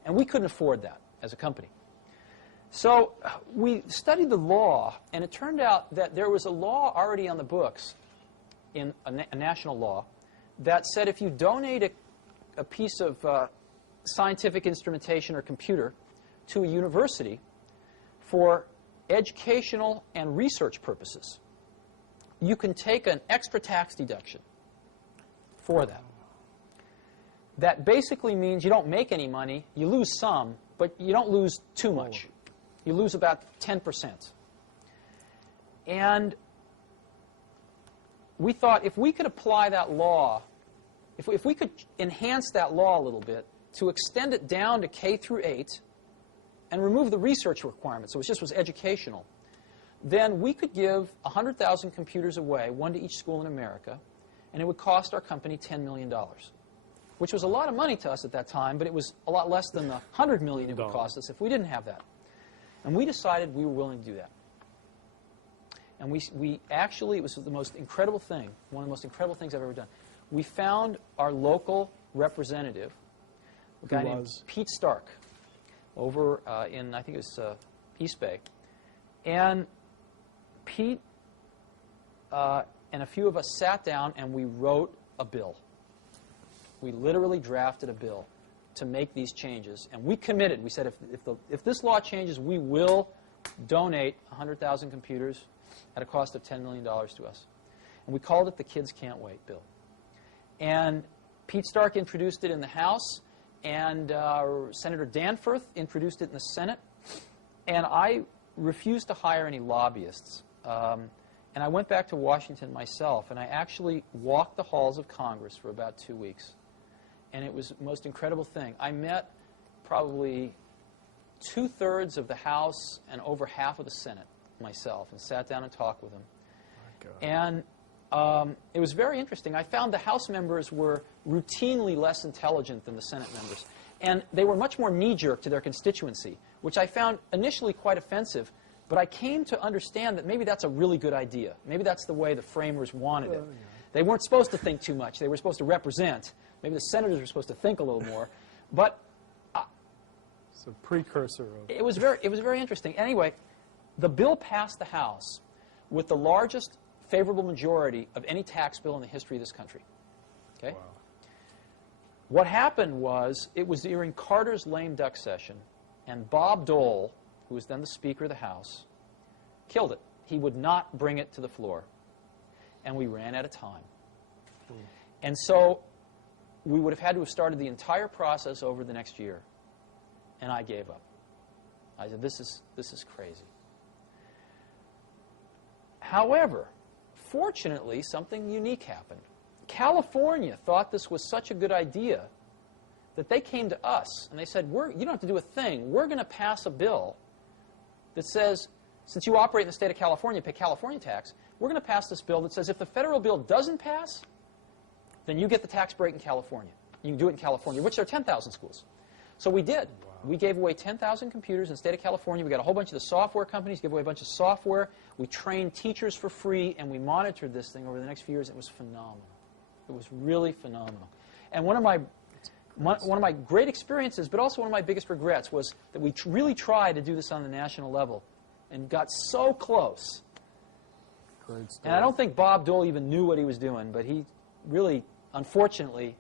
And we couldn't afford that as a company. So we studied the law, and it turned out that there was a law already on the books, in a national law, that said if you donate a piece of scientific instrumentation or computer to a university for educational and research purposes, you can take an extra tax deduction for that. That basically means you don't make any money, you lose some, but you don't lose too much. You lose about 10%. And we thought if we could apply that law, if we could enhance that law a little bit to extend it down to K through 8 and remove the research requirements, so it just was educational, then we could give 100,000 computers away, one to each school in America, and it would cost our company $10 million. Which was a lot of money to us at that time, but it was a lot less than the $100 million it would cost us if we didn't have that. And we decided we were willing to do that. And we actually, it was the most incredible thing, one of the most incredible things I've ever done. We found our local representative, a guy named Pete Stark, over in, I think it was East Bay. And Pete and a few of us sat down and we wrote a bill. We literally drafted a bill to make these changes. And we committed. We said if this law changes, we will donate 100,000 computers at a cost of $10 million to us. And we called it the Kids Can't Wait bill. And Pete Stark introduced it in the House, and Senator Danforth introduced it in the Senate. And I refused to hire any lobbyists. And I went back to Washington myself, and I actually walked the halls of Congress for about 2 weeks. And it was the most incredible thing. I met probably 2/3 of the House and over half of the Senate myself and sat down and talked with them. And it was very interesting. I found the House members were routinely less intelligent than the Senate members. And they were much more knee-jerk to their constituency, which I found initially quite offensive. But I came to understand that maybe that's a really good idea. Maybe that's the way the framers wanted it. They weren't supposed to think too much. They were supposed to represent. Maybe the senators were supposed to think a little more. But it's a precursor of... It was very interesting. Anyway, the bill passed the House with the largest favorable majority of any tax bill in the history of this country. Okay? Wow. What happened was, it was during Carter's lame duck session, and Bob Dole, who was then the Speaker of the House, killed it. He would not bring it to the floor. And we ran out of time. And so we would have had to have started the entire process over the next year. And I gave up. I said, this is crazy. However, fortunately, something unique happened. California thought this was such a good idea that they came to us and they said, you don't have to do a thing. We're going to pass a bill that says, since you operate in the state of California, pay California tax, we're going to pass this bill that says if the federal bill doesn't pass, then you get the tax break in California. You can do it in California, which there are 10,000 schools. So we did. Wow. We gave away 10,000 computers in the state of California. We got a whole bunch of the software companies, gave away a bunch of software. We trained teachers for free, and we monitored this thing over the next few years. It was phenomenal. It was really phenomenal. And one of my great experiences, but also one of my biggest regrets, was that we really tried to do this on the national level and got so close. Great stuff. And I don't think Bob Dole even knew what he was doing, but he really, unfortunately,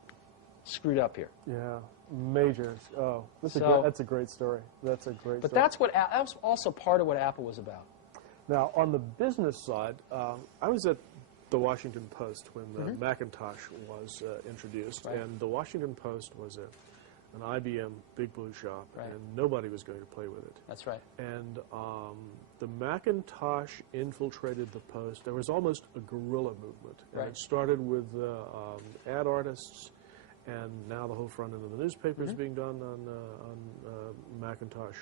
screwed up here. Yeah. Major. Oh, that's a great story. That's a great But story. that was also part of what Apple was about. Now, on the business side, I was at the Washington Post when the Macintosh was introduced, and the Washington Post was an IBM Big Blue shop, and nobody was going to play with it. That's right. And the Macintosh infiltrated the Post. There was almost a guerrilla movement. And it started with ad artists, and now the whole front end of the newspaper is being done on Macintosh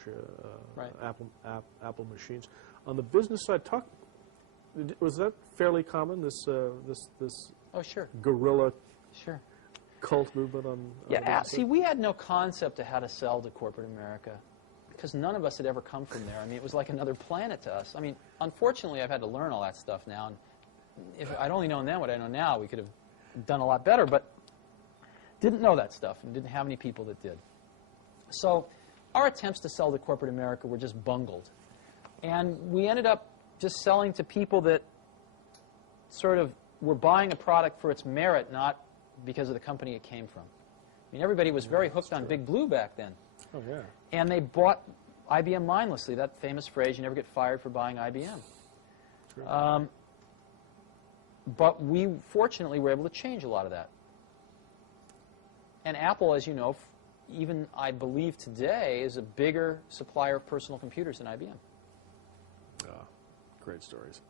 Apple machines. On the business side, was that fairly common? This oh, sure, guerrilla sure cult movement on see, we had no concept of how to sell to corporate America because none of us had ever come from there. I mean, it was like another planet to us. I mean, unfortunately, I've had to learn all that stuff now. And if I'd only known then what I know now, we could have done a lot better. But didn't know that stuff and didn't have any people that did. So our attempts to sell to corporate America were just bungled. And we ended up just selling to people that sort of were buying a product for its merit, not because of the company it came from. I mean, everybody was very hooked on Big Blue back then. Oh, yeah. And they bought IBM mindlessly, that famous phrase, you never get fired for buying IBM. But we, fortunately, were able to change a lot of that. And Apple, as you know, even I believe today, is a bigger supplier of personal computers than IBM. Great stories.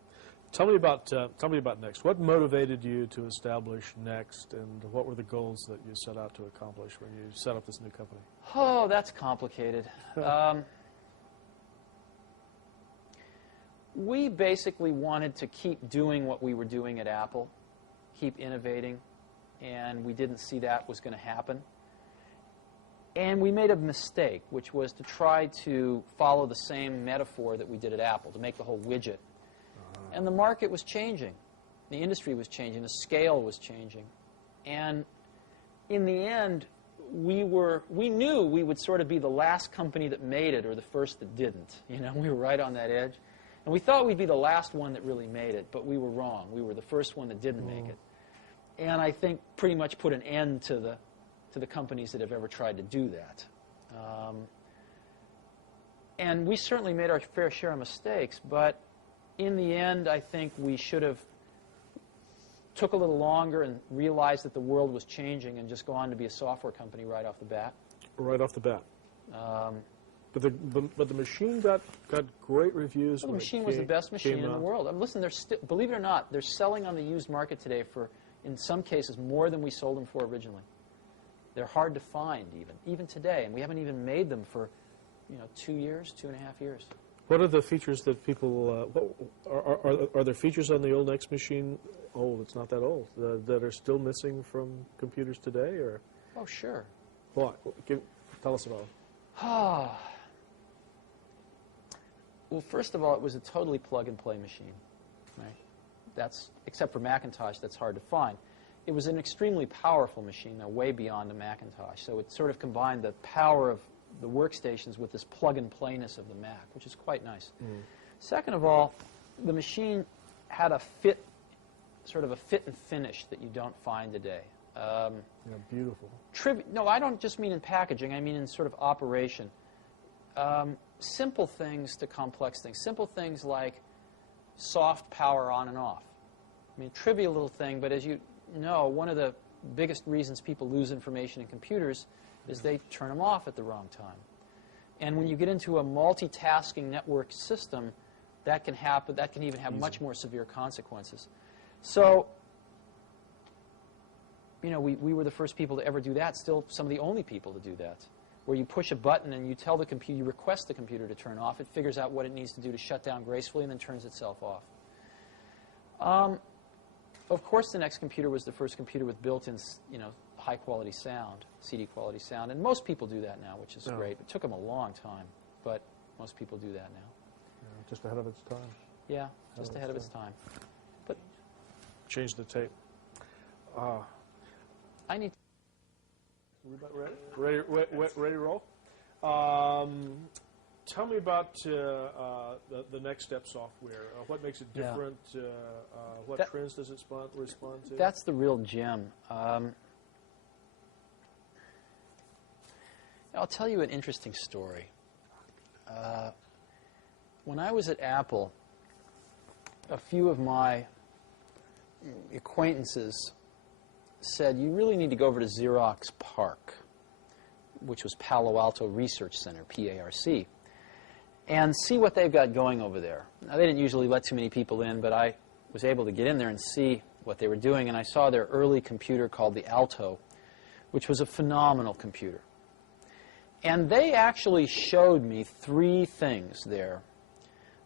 Tell me about Next. What motivated you to establish Next, and what were the goals that you set out to accomplish when you set up this new company? Oh, that's complicated. We basically wanted to keep doing what we were doing at Apple, keep innovating, and we didn't see that was going to happen. And we made a mistake, which was to try to follow the same metaphor that we did at Apple, to make the whole widget. And the market was changing. The industry was changing. The scale was changing. And in the end, we knew we would sort of be the last company that made it or the first that didn't. You know, we were right on that edge. And we thought we'd be the last one that really made it, but we were wrong. We were the first one that didn't make it. And I think pretty much put an end to the companies that have ever tried to do that. And we certainly made our fair share of mistakes, but in the end, I think we should have took a little longer and realized that the world was changing and just go on to be a software company right off the bat. Right off the bat. But the machine got great reviews. Well, the machine was the best machine in the world. I mean, listen, believe it or not, they're selling on the used market today for, in some cases, more than we sold them for originally. They're hard to find even today, and we haven't even made them for, 2 years, 2.5 years. What are the features that people, are there features on the old Next machine, old, it's not that old, that are still missing from computers today? Or? Oh, sure. What? Tell us about it. Well, first of all, it was a totally plug-and-play machine. Right? Except for Macintosh, that's hard to find. It was an extremely powerful machine, though, way beyond the Macintosh. So it sort of combined the power of the workstations with this plug-and-playness of the Mac, which is quite nice. Second of all, the machine had sort of a fit and finish that you don't find today. Beautiful. No, I don't just mean in packaging. I mean in sort of operation. Simple things to complex things. Simple things like soft power on and off. I mean, trivial little thing, but as you know, one of the biggest reasons people lose information in computers is they turn them off at the wrong time. And when you get into a multitasking network system, that can happen. That can even have much more severe consequences. So, we were the first people to ever do that, still some of the only people to do that, where you push a button and you tell the computer, you request the computer to turn off. It figures out what it needs to do to shut down gracefully and then turns itself off. Of course, the Next computer was the first computer with built-in, high-quality sound, CD-quality sound, and most people do that now, which is great. It took them a long time, but most people do that now. Yeah, just ahead of its time. Yeah, just ahead of its time. But change the tape. I need. Ready to roll? Tell me about the Next Step software. What makes it different? What trends does it respond to? That's the real gem. I'll tell you an interesting story. When I was at Apple, a few of my acquaintances said, you really need to go over to Xerox PARC, which was Palo Alto Research Center, PARC, and see what they've got going over there. Now, they didn't usually let too many people in, but I was able to get in there and see what they were doing, and I saw their early computer called the Alto, which was a phenomenal computer. And they actually showed me 3 things there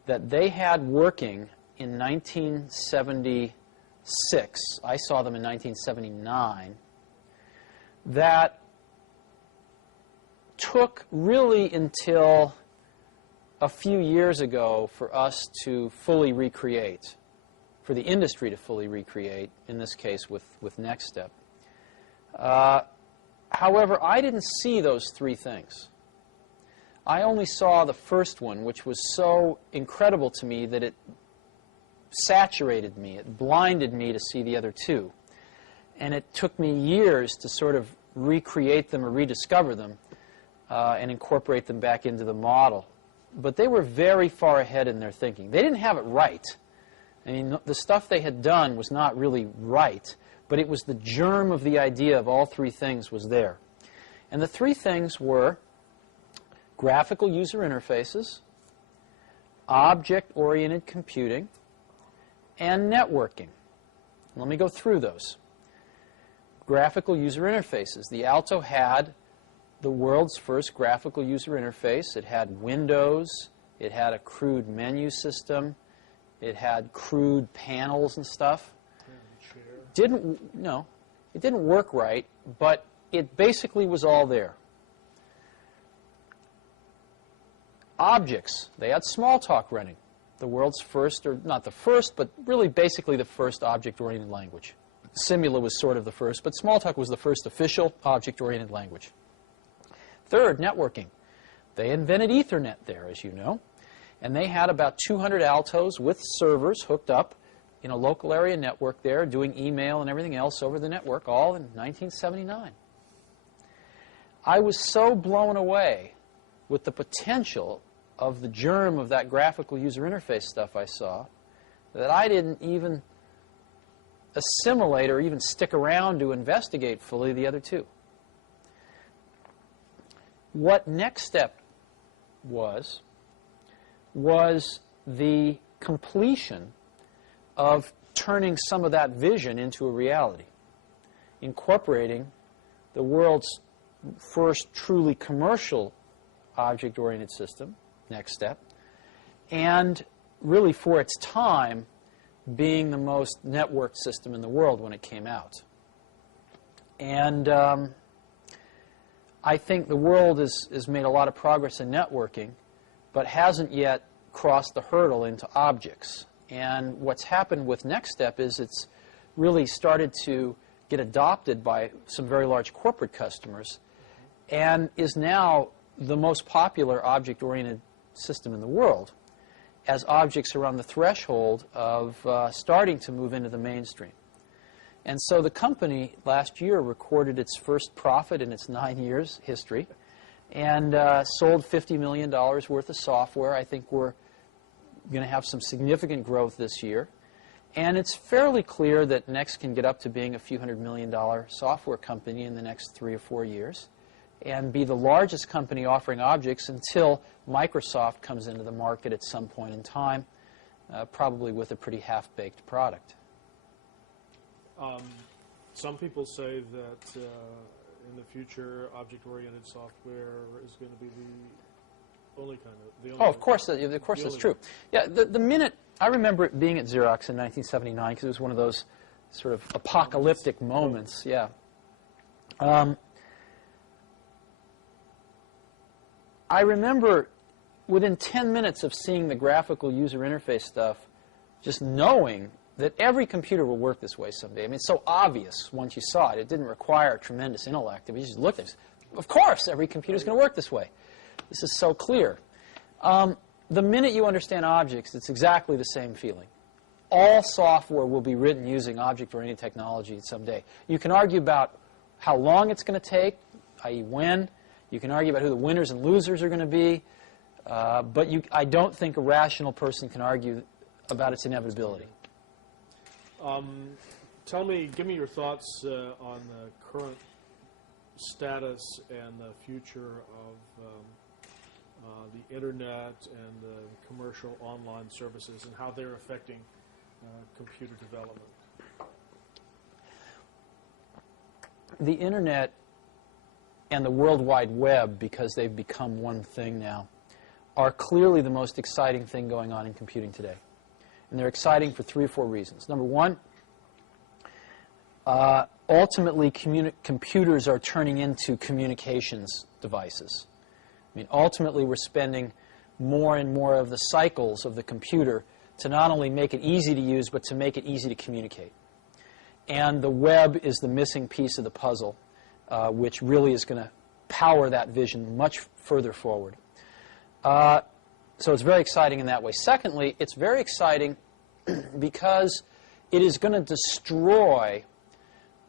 that they had working in 1976. I saw them in 1979. That took really until a few years ago for us to fully recreate, for the industry to fully recreate, in this case with NextStep. However, I didn't see those 3 things. I only saw the first one, which was so incredible to me that it saturated me, it blinded me to see the other 2. And it took me years to sort of recreate them or rediscover them and incorporate them back into the model. But they were very far ahead in their thinking. They didn't have it right. I mean, the stuff they had done was not really right, but it was the germ of the idea of all 3 things was there. And the 3 things were graphical user interfaces, object-oriented computing, and networking. Let me go through those. Graphical user interfaces. The Alto had the world's first graphical user interface. It had windows. It had a crude menu system. It had crude panels and stuff. It didn't work right, but it basically was all there. Objects. They had Smalltalk running. The world's first, or not the first, but really basically the first object-oriented language. Simula was sort of the first, but Smalltalk was the first official object-oriented language. Third, networking. They invented Ethernet there, as you know, and they had about 200 Altos with servers hooked up in a local area network there, doing email and everything else over the network, all in 1979. I was so blown away with the potential of the germ of that graphical user interface stuff I saw that I didn't even assimilate or even stick around to investigate fully the other 2. What NextStep was the completion of turning some of that vision into a reality, incorporating the world's first truly commercial object-oriented system, NextStep, and really for its time being the most networked system in the world when it came out. And I think the world has made a lot of progress in networking, but hasn't yet crossed the hurdle into objects. And what's happened with NextStep is it's really started to get adopted by some very large corporate customers and is now the most popular object-oriented system in the world as objects are on the threshold of starting to move into the mainstream. And so the company last year recorded its first profit in its 9 years history and sold $50 million worth of software. I think we're going to have some significant growth this year. And it's fairly clear that Next can get up to being a few $100 million software company in the next 3 or 4 years and be the largest company offering objects until Microsoft comes into the market at some point in time, probably with a pretty half-baked product. Some people say that in the future, object-oriented software is going to be the only kind of... The only of course that's true. Yeah, the minute... I remember it being at Xerox in 1979 because it was one of those sort of apocalyptic moments. Yeah. I remember within 10 minutes of seeing the graphical user interface stuff, just knowing that every computer will work this way someday. I mean, it's so obvious once you saw it. It didn't require tremendous intellect. You just looked at it. Of course, every computer is going to work this way. This is so clear. The minute you understand objects, it's exactly the same feeling. All software will be written using object-oriented technology someday. You can argue about how long it's going to take, i.e. when. You can argue about who the winners and losers are going to be, but I don't think a rational person can argue about its inevitability. Give me your thoughts on the current status and the future of the Internet and the commercial online services and how they're affecting computer development. The Internet and the World Wide Web, because they've become one thing now, are clearly the most exciting thing going on in computing today. And they're exciting for 3 or 4 reasons. Number one, ultimately computers are turning into communications devices. I mean, ultimately we're spending more and more of the cycles of the computer to not only make it easy to use, but to make it easy to communicate. And the web is the missing piece of the puzzle, which really is going to power that vision much further forward. So it's very exciting in that way. Secondly, it's very exciting because it is going to destroy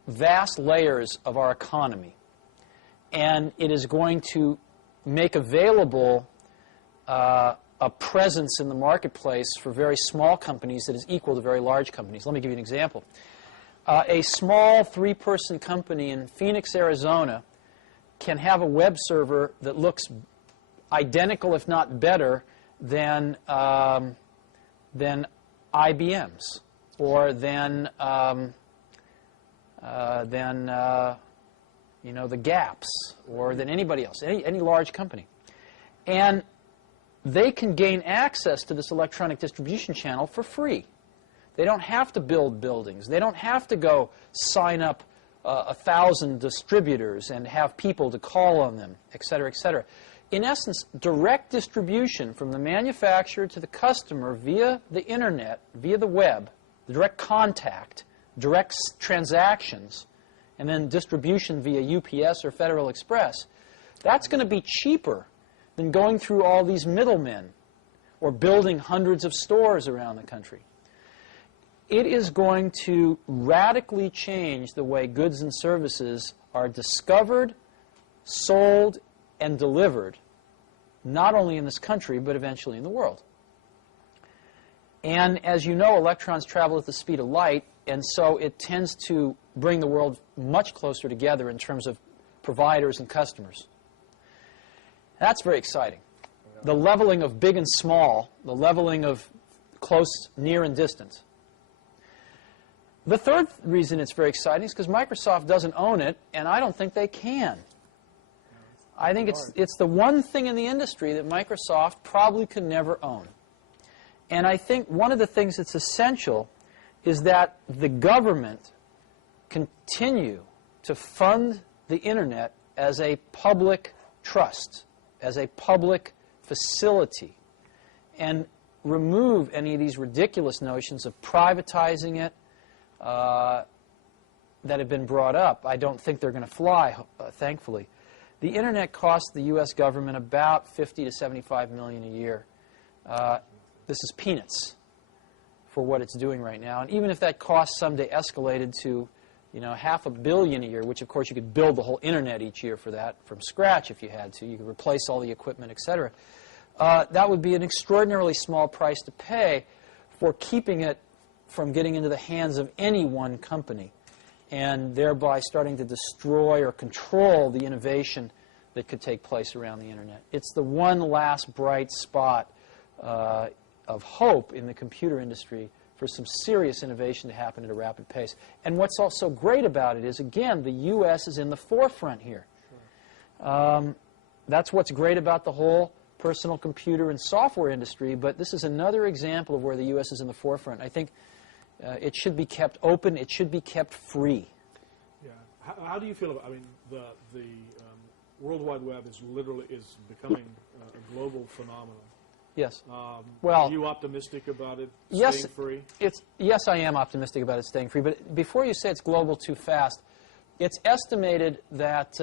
vast layers of our economy. And it is going to make available a presence in the marketplace for very small companies that is equal to very large companies. Let me give you an example. A small 3-person company in Phoenix, Arizona can have a web server that looks identical, if not better, than IBM's or than the Gap's or than anybody else, any large company. And they can gain access to this electronic distribution channel for free. They don't have to build buildings. They don't have to go sign up 1,000 distributors and have people to call on them, et cetera, et cetera. In essence, direct distribution from the manufacturer to the customer via the Internet, via the web, the direct contact, direct transactions, and then distribution via UPS or Federal Express, that's going to be cheaper than going through all these middlemen or building hundreds of stores around the country. It is going to radically change the way goods and services are discovered, sold, and delivered, not only in this country, but eventually in the world. And as you know, electrons travel at the speed of light, and so it tends to bring the world much closer together in terms of providers and customers. That's very exciting. The leveling of big and small, the leveling of close, near, and distant. The third reason it's very exciting is because Microsoft doesn't own it, and I don't think they can. I think it's the one thing in the industry that Microsoft probably could never own. And I think one of the things that's essential is that the government continue to fund the Internet as a public trust, as a public facility, and remove any of these ridiculous notions of privatizing it that have been brought up. I don't think they're going to fly, thankfully. The Internet costs the U.S. government about $50 to $75 million a year. This is peanuts for what it's doing right now. And even if that cost someday escalated to, $500 million a year, which of course you could build the whole Internet each year for that from scratch if you had to. You could replace all the equipment, etc. That would be an extraordinarily small price to pay for keeping it from getting into the hands of any one company, and thereby starting to destroy or control the innovation that could take place around the Internet. It's the one last bright spot of hope in the computer industry for some serious innovation to happen at a rapid pace. And what's also great about it is, again, the U.S. is in the forefront here. Sure. That's what's great about the whole personal computer and software industry, but this is another example of where the U.S. is in the forefront. I think it should be kept open. It should be kept free. Yeah. How do you feel about? I mean, the World Wide Web is becoming a global phenomenon. Yes. Well, are you optimistic about it staying free? Yes, I am optimistic about it staying free. But before you say it's global too fast, it's estimated that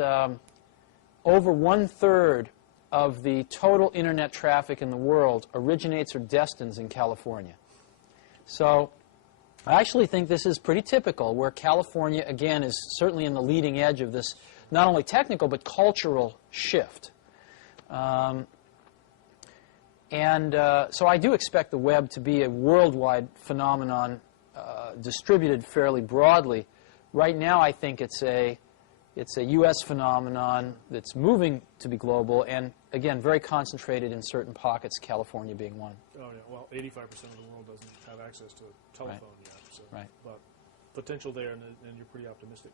over 1/3 of the total Internet traffic in the world originates or destines in California. So I actually think this is pretty typical, where California, again, is certainly in the leading edge of this not only technical but cultural shift. So I do expect the web to be a worldwide phenomenon, distributed fairly broadly. Right now, I think it's a U.S. phenomenon that's moving to be global, and again, very concentrated in certain pockets, California being one. Oh yeah, well, 85% of the world doesn't have access to a telephone yet, so, but potential there, and you're pretty optimistic.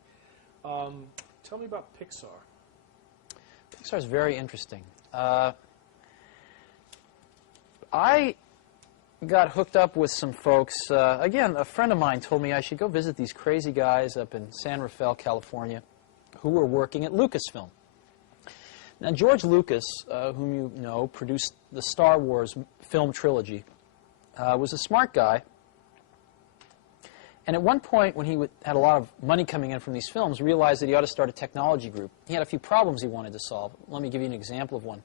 Tell me about Pixar. Pixar is very interesting. I got hooked up with some folks. Again, a friend of mine told me I should go visit these crazy guys up in San Rafael, California, who were working at Lucasfilm. Now, George Lucas, whom you know, produced the Star Wars film trilogy, was a smart guy. And at one point, when he had a lot of money coming in from these films, realized that he ought to start a technology group. He had a few problems he wanted to solve. Let me give you an example of one.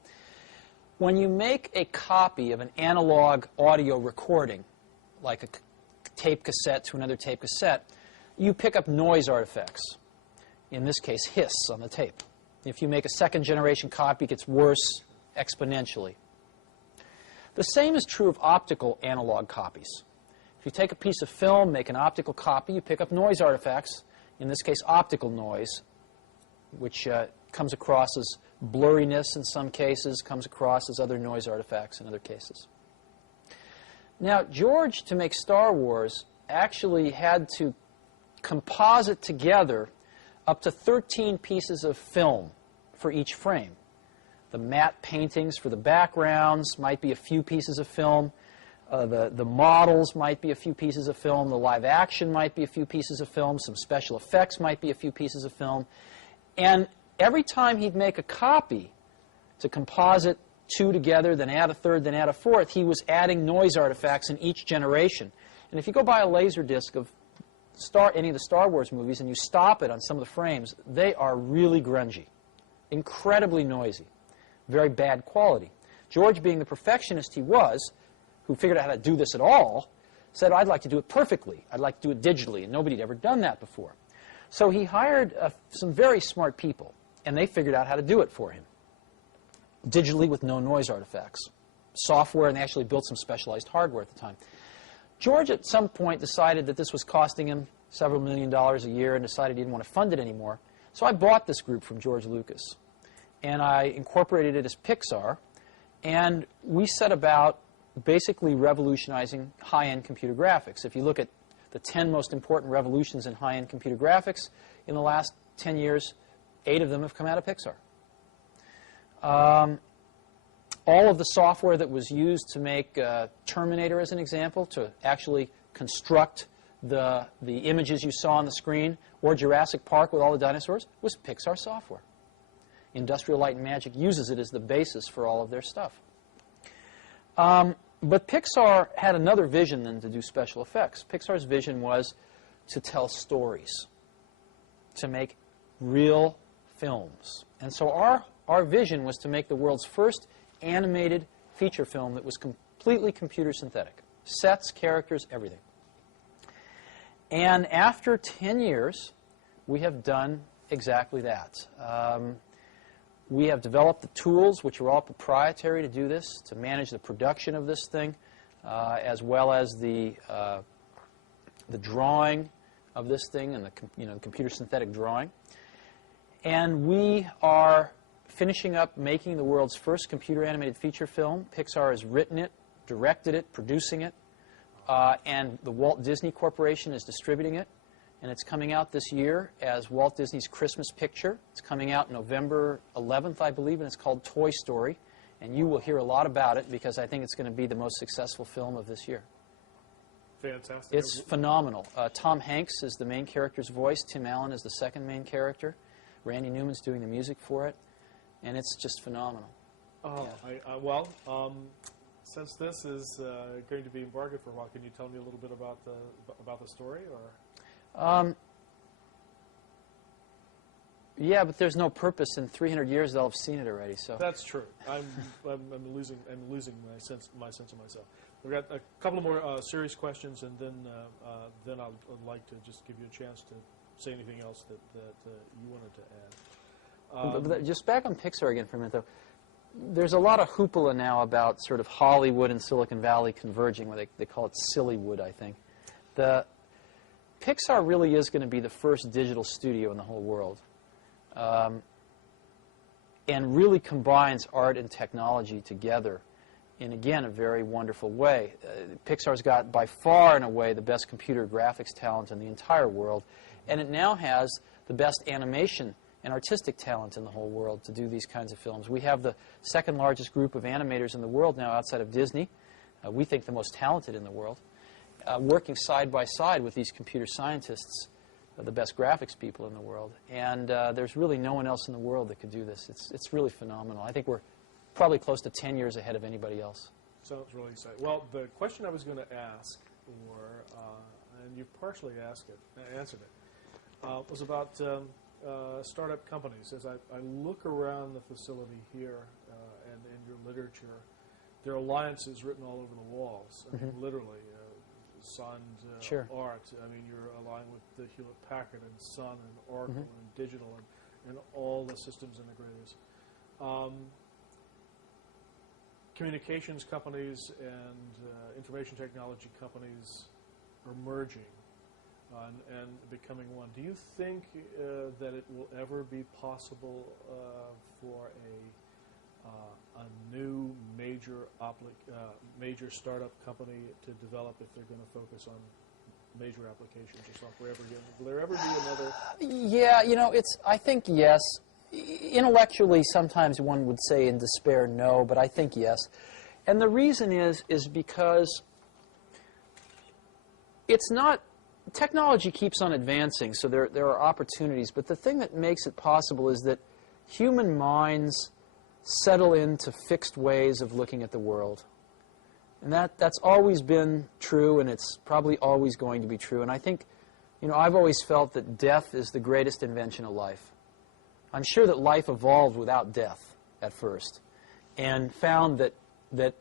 When you make a copy of an analog audio recording, like a tape cassette to another tape cassette, you pick up noise artifacts. In this case, hiss on the tape. If you make a second-generation copy, it gets worse exponentially. The same is true of optical analog copies. If you take a piece of film, make an optical copy, you pick up noise artifacts, in this case optical noise, which comes across as blurriness in some cases, comes across as other noise artifacts in other cases. Now, George, to make Star Wars, actually had to composite together up to 13 pieces of film for each frame. The matte paintings for the backgrounds might be a few pieces of film. The models might be a few pieces of film. The live action might be a few pieces of film. Some special effects might be a few pieces of film. And every time he'd make a copy to composite two together, then add a third, then add a fourth, he was adding noise artifacts in each generation. And if you go buy a Laserdisc of any of the Star Wars movies and you stop it on some of the frames, they are really grungy, incredibly noisy, very bad quality. George, being the perfectionist he was, who figured out how to do this at all, said, I'd like to do it perfectly. I'd like to do it digitally, and nobody had ever done that before. So he hired some very smart people, and they figured out how to do it for him, digitally with no noise artifacts. Software, and they actually built some specialized hardware at the time. George, at some point, decided that this was costing him several $1,000,000 a year and decided he didn't want to fund it anymore. So I bought this group from George Lucas, and I incorporated it as Pixar, and we set about basically revolutionizing high-end computer graphics. If you look at the 10 most important revolutions in high-end computer graphics, in the last 10 years, 8 of them have come out of Pixar. All of the software that was used to make Terminator, as an example, to actually construct the images you saw on the screen, or Jurassic Park with all the dinosaurs, was Pixar software. Industrial Light and Magic uses it as the basis for all of their stuff. But Pixar had another vision than to do special effects. Pixar's vision was to tell stories, to make real films. And so our vision was to make the world's first animated feature film that was completely computer synthetic. Sets, characters, everything. And after 10 years, we have done exactly that. We have developed the tools, which are all proprietary, to do this, to manage the production of this thing, as well as the drawing of this thing and the computer synthetic drawing. And we are finishing up making the world's first computer animated feature film. Pixar has written it, directed it, producing it, and the Walt Disney Corporation is distributing it. And it's coming out this year as Walt Disney's Christmas picture. It's coming out November 11th, I believe, and it's called Toy Story. And you will hear a lot about it because I think it's going to be the most successful film of this year. Fantastic. It's phenomenal. Tom Hanks is the main character's voice. Tim Allen is the second main character. Randy Newman's doing the music for it. And it's just phenomenal. Oh, yeah. Since this is going to be embargoed for a while, can you tell me a little bit about the story, or? Yeah, but there's no purpose. In 300 years, they'll have seen it already. So that's true. I'm losing my sense of myself. We've got a couple more serious questions, and then I'd like to just give you a chance to say anything else that you wanted to add. Just back on Pixar again for a minute, though. There's a lot of hoopla now about sort of Hollywood and Silicon Valley converging, where they call it Sillywood, I think. Pixar really is going to be the first digital studio in the whole world, and really combines art and technology together in, again, a very wonderful way. Pixar's got, by far and away, the best computer graphics talent in the entire world, and it now has the best animation and artistic talent in the whole world to do these kinds of films. We have the second largest group of animators in the world now outside of Disney. We think the most talented in the world, working side by side with these computer scientists, the best graphics people in the world. And there's really no one else in the world that could do this. It's really phenomenal. I think we're probably close to 10 years ahead of anybody else. Sounds really exciting. Well, the question I was going to ask, and you partially answered it, was about startup companies. As I look around the facility here and in your literature, there are alliances written all over the walls. I mean, literally, Sun, Sure. Art. I mean, you're aligned with the Hewlett-Packard and Sun and Oracle and Digital and all the systems integrators. Communications companies and information technology companies are merging and becoming one. Do you think that it will ever be possible for a new major startup company to develop if they're going to focus on major applications or software ever again? Will there ever be another? Yeah, I think yes. Intellectually, sometimes one would say in despair no, but I think yes. And the reason is because it's not, technology keeps on advancing, so there are opportunities, but the thing that makes it possible is that human minds settle into fixed ways of looking at the world. And that's always been true, and it's probably always going to be true. And I think, I've always felt that death is the greatest invention of life. I'm sure that life evolved without death at first, and found that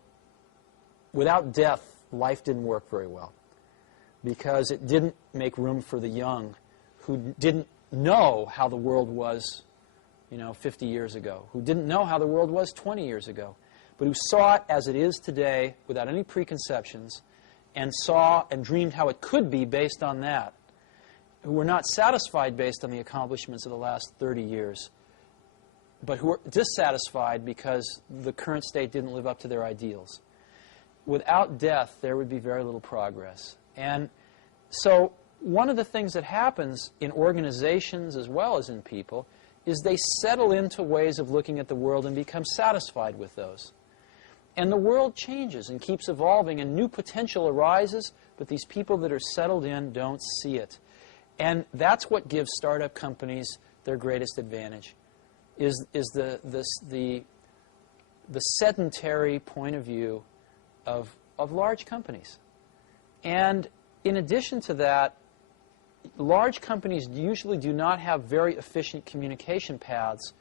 without death, life didn't work very well, because it didn't make room for the young who didn't know how the world was 50 years ago, who didn't know how the world was 20 years ago, but who saw it as it is today without any preconceptions, and saw and dreamed how it could be based on that, who were not satisfied based on the accomplishments of the last 30 years, but who were dissatisfied because the current state didn't live up to their ideals. Without death, there would be very little progress. And so one of the things that happens in organizations as well as in people is they settle into ways of looking at the world and become satisfied with those. And the world changes and keeps evolving, and new potential arises, but these people that are settled in don't see it. And that's what gives startup companies their greatest advantage, is the sedentary point of view of large companies. And in addition to that, large companies usually do not have very efficient communication paths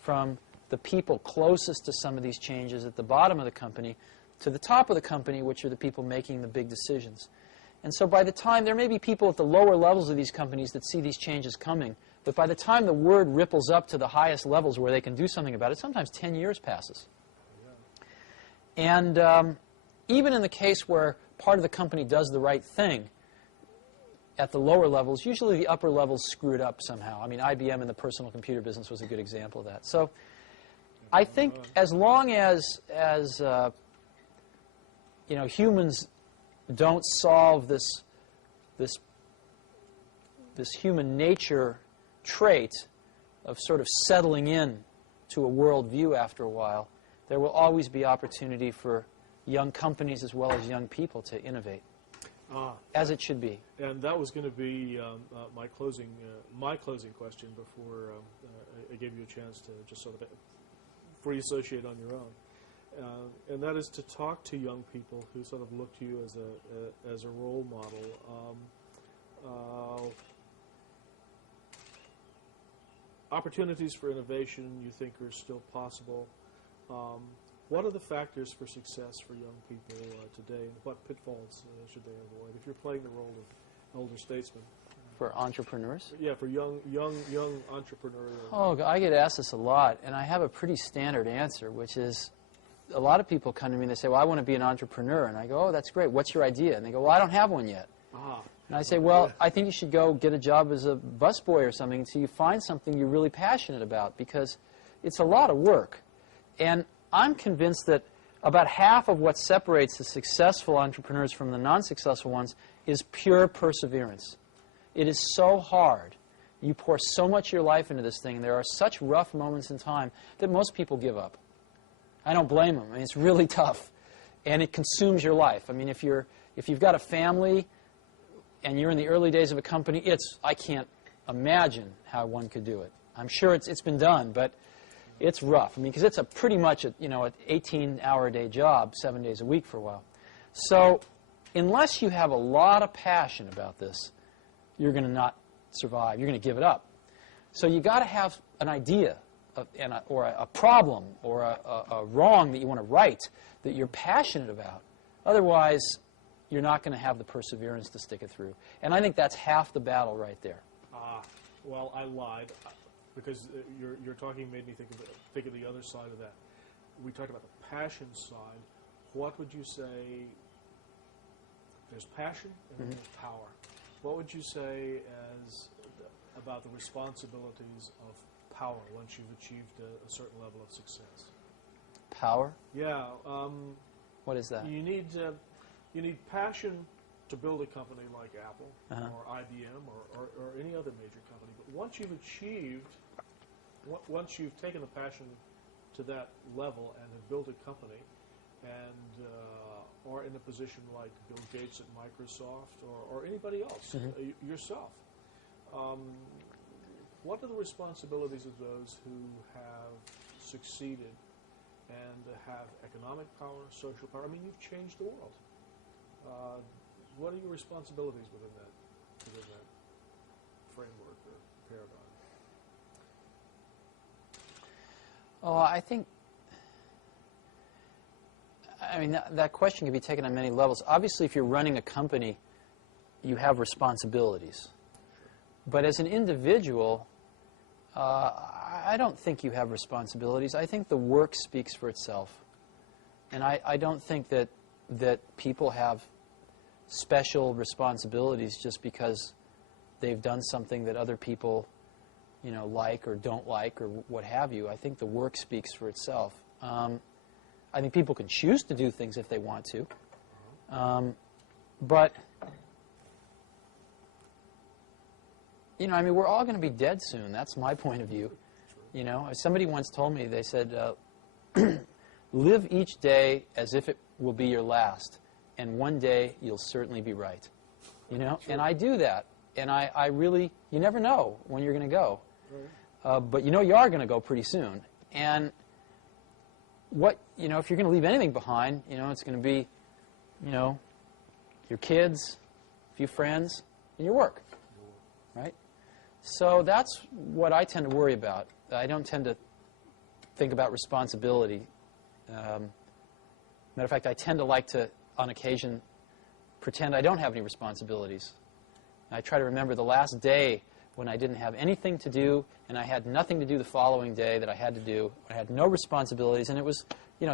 from the people closest to some of these changes at the bottom of the company to the top of the company, which are the people making the big decisions. And so by the time, there may be people at the lower levels of these companies that see these changes coming, but by the time the word ripples up to the highest levels where they can do something about it, sometimes 10 years passes. And even in the case where part of the company does the right thing, at the lower levels, usually the upper levels screw it up somehow. I mean, IBM in the personal computer business was a good example of that. So I think as long as humans don't solve this human nature trait of sort of settling in to a worldview after a while, there will always be opportunity for young companies as well as young people to innovate, as it should be. And that was going to be my closing question before I gave you a chance to just sort of free associate on your own. And that is to talk to young people who sort of look to you as a role model. Opportunities for innovation you think are still possible. What are the factors for success for young people today, and what pitfalls should they avoid? If you're playing the role of elder statesman, For entrepreneurs? Yeah, for young entrepreneurs. Oh, I get asked this a lot, and I have a pretty standard answer, which is a lot of people come to me and they say, well, I want to be an entrepreneur. And I go, oh, that's great. What's your idea? And they go, well, I don't have one yet. And I say, well, I think you should go get a job as a busboy or something until you find something you're really passionate about, because it's a lot of work. And I'm convinced that about half of what separates the successful entrepreneurs from the non-successful ones is pure perseverance. It is so hard. You pour so much of your life into this thing, and there are such rough moments in time that most people give up. I don't blame them. I mean, it's really tough, and it consumes your life. I mean, if you've got a family and you're in the early days of a company, I can't imagine how one could do it. I'm sure it's been done, but it's rough. I mean, because it's pretty much an 18-hour-a-day job, 7 days a week for a while. So unless you have a lot of passion about this, you're going to not survive. You're going to give it up. So you got to have an idea or a problem or a wrong that you want to right that you're passionate about. Otherwise, you're not going to have the perseverance to stick it through. And I think that's half the battle right there. Well, I lied, because your talking made me think of the other side of that. We talked about the passion side. What would you say? There's passion and there's power. What would you say about the responsibilities of power once you've achieved a certain level of success? Power? Yeah. What is that? You need passion to build a company like Apple or IBM or any other major company. But once you've taken the passion to that level and have built a company and are in a position like Bill Gates at Microsoft or anybody else, yourself, what are the responsibilities of those who have succeeded and have economic power, social power? I mean, you've changed the world. What are your responsibilities within that framework or paradigm? Oh, I mean, that question can be taken on many levels. Obviously, if you're running a company, you have responsibilities. But as an individual, I don't think you have responsibilities. I think the work speaks for itself. And I don't think that people have special responsibilities just because they've done something that other people, like or don't like or what have you. I think the work speaks for itself. I think people can choose to do things if they want to. But, I mean, we're all going to be dead soon. That's my point of view. Somebody once told me, they said, live each day as if it will be your last, and one day you'll certainly be right. And I do that. And I really, you never know when you're going to go. But you are going to go pretty soon. And if you're going to leave anything behind, it's going to be, your kids, a few friends, and your work, right? So that's what I tend to worry about. I don't tend to think about responsibility. Matter of fact, I tend to like to, on occasion, pretend I don't have any responsibilities. I try to remember the last day when I didn't have anything to do and I had nothing to do the following day that I had to do. I had no responsibilities, and it was,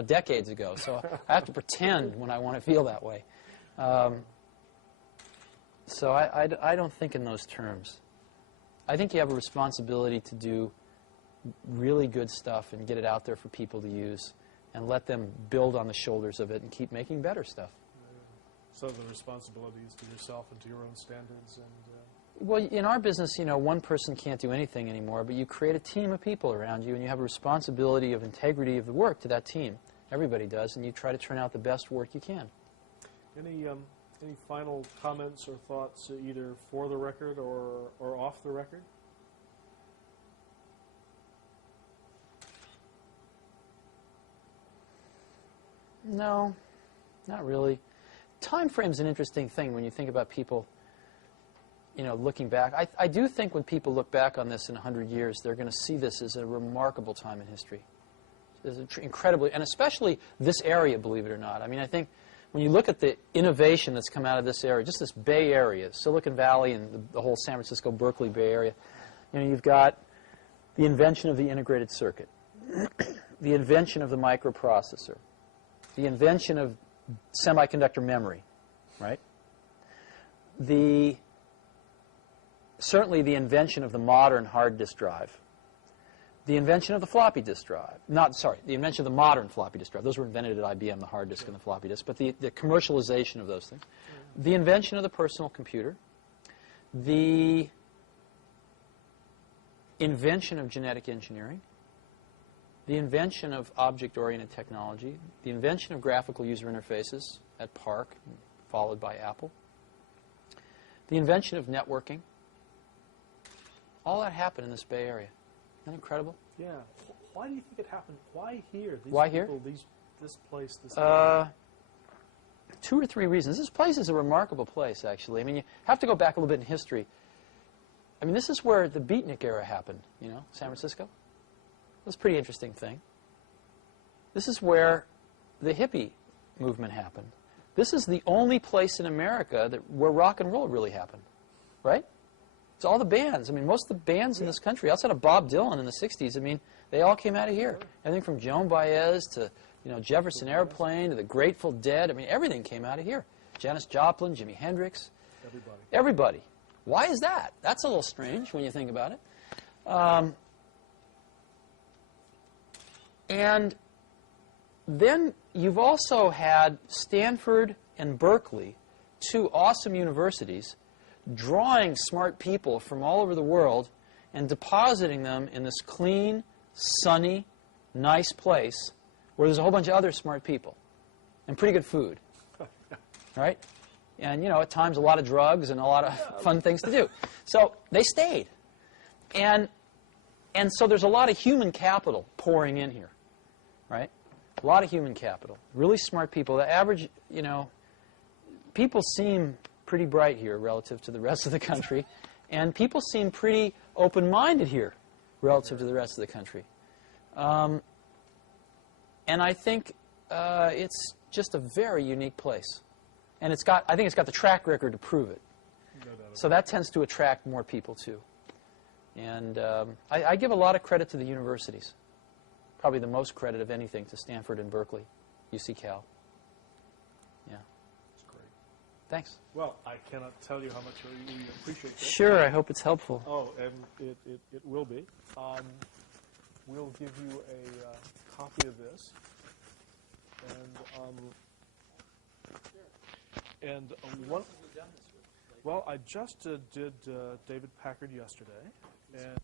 decades ago. So I have to pretend when I want to feel that way. So I don't think in those terms. I think you have a responsibility to do really good stuff and get it out there for people to use and let them build on the shoulders of it and keep making better stuff. So the responsibilities to yourself and to your own standards and... Well, in our business, one person can't do anything anymore, but you create a team of people around you, and you have a responsibility of integrity of the work to that team. Everybody does, and you try to turn out the best work you can. Any final comments or thoughts, either for the record or off the record? No, not really. Time frame's an interesting thing when you think about people, looking back. I do think when people look back on this in 100 years, they're going to see this as a remarkable time in history. It's incredibly, and especially this area, believe it or not. I mean, I think when you look at the innovation that's come out of this area, just this Bay Area, Silicon Valley and the whole San Francisco, Berkeley Bay Area, you've got the invention of the integrated circuit, the invention of the microprocessor, the invention of semiconductor memory, right? Certainly the invention of the modern hard disk drive, the invention of the floppy disk drive. The invention of the modern floppy disk drive. Those were invented at IBM, the hard disk and the floppy disk. But the commercialization of those things. The invention of the personal computer. The invention of genetic engineering. The invention of object-oriented technology. The invention of graphical user interfaces at PARC, followed by Apple. The invention of networking. All that happened in this Bay Area. Isn't that incredible? Yeah. Why do you think it happened? Why here? Why here? This place, this 2 or 3 reasons. This place is a remarkable place, actually. I mean, you have to go back a little bit in history. I mean, this is where the beatnik era happened, San Francisco. That's a pretty interesting thing. This is where the hippie movement happened. This is the only place in America where rock and roll really happened, right? It's all the bands. I mean, most of the bands in this country, outside of Bob Dylan in the 60s, I mean, they all came out of here. Everything from Joan Baez to, Jefferson Airplane to the Grateful Dead. I mean, everything came out of here. Janis Joplin, Jimi Hendrix. Everybody. Why is that? That's a little strange when you think about it. And then you've also had Stanford and Berkeley, 2 awesome universities, drawing smart people from all over the world and depositing them in this clean, sunny, nice place where there's a whole bunch of other smart people and pretty good food, right? And, at times a lot of drugs and a lot of fun things to do. So they stayed. And so there's a lot of human capital pouring in here, right? A lot of human capital. Really smart people. The average, people seem pretty bright here relative to the rest of the country, and people seem pretty open-minded here relative to the rest of the country. And I think it's just a very unique place. And I think it's got the track record to prove it. So that tends to attract more people, too. And I give a lot of credit to the universities. Probably the most credit of anything to Stanford and Berkeley, UC Cal. Yeah. That's great. Thanks. Well, I cannot tell you how much we appreciate this. Sure, I hope it's helpful. Oh, and it will be. We'll give you a copy of this. And one. Well, I just did David Packard yesterday, and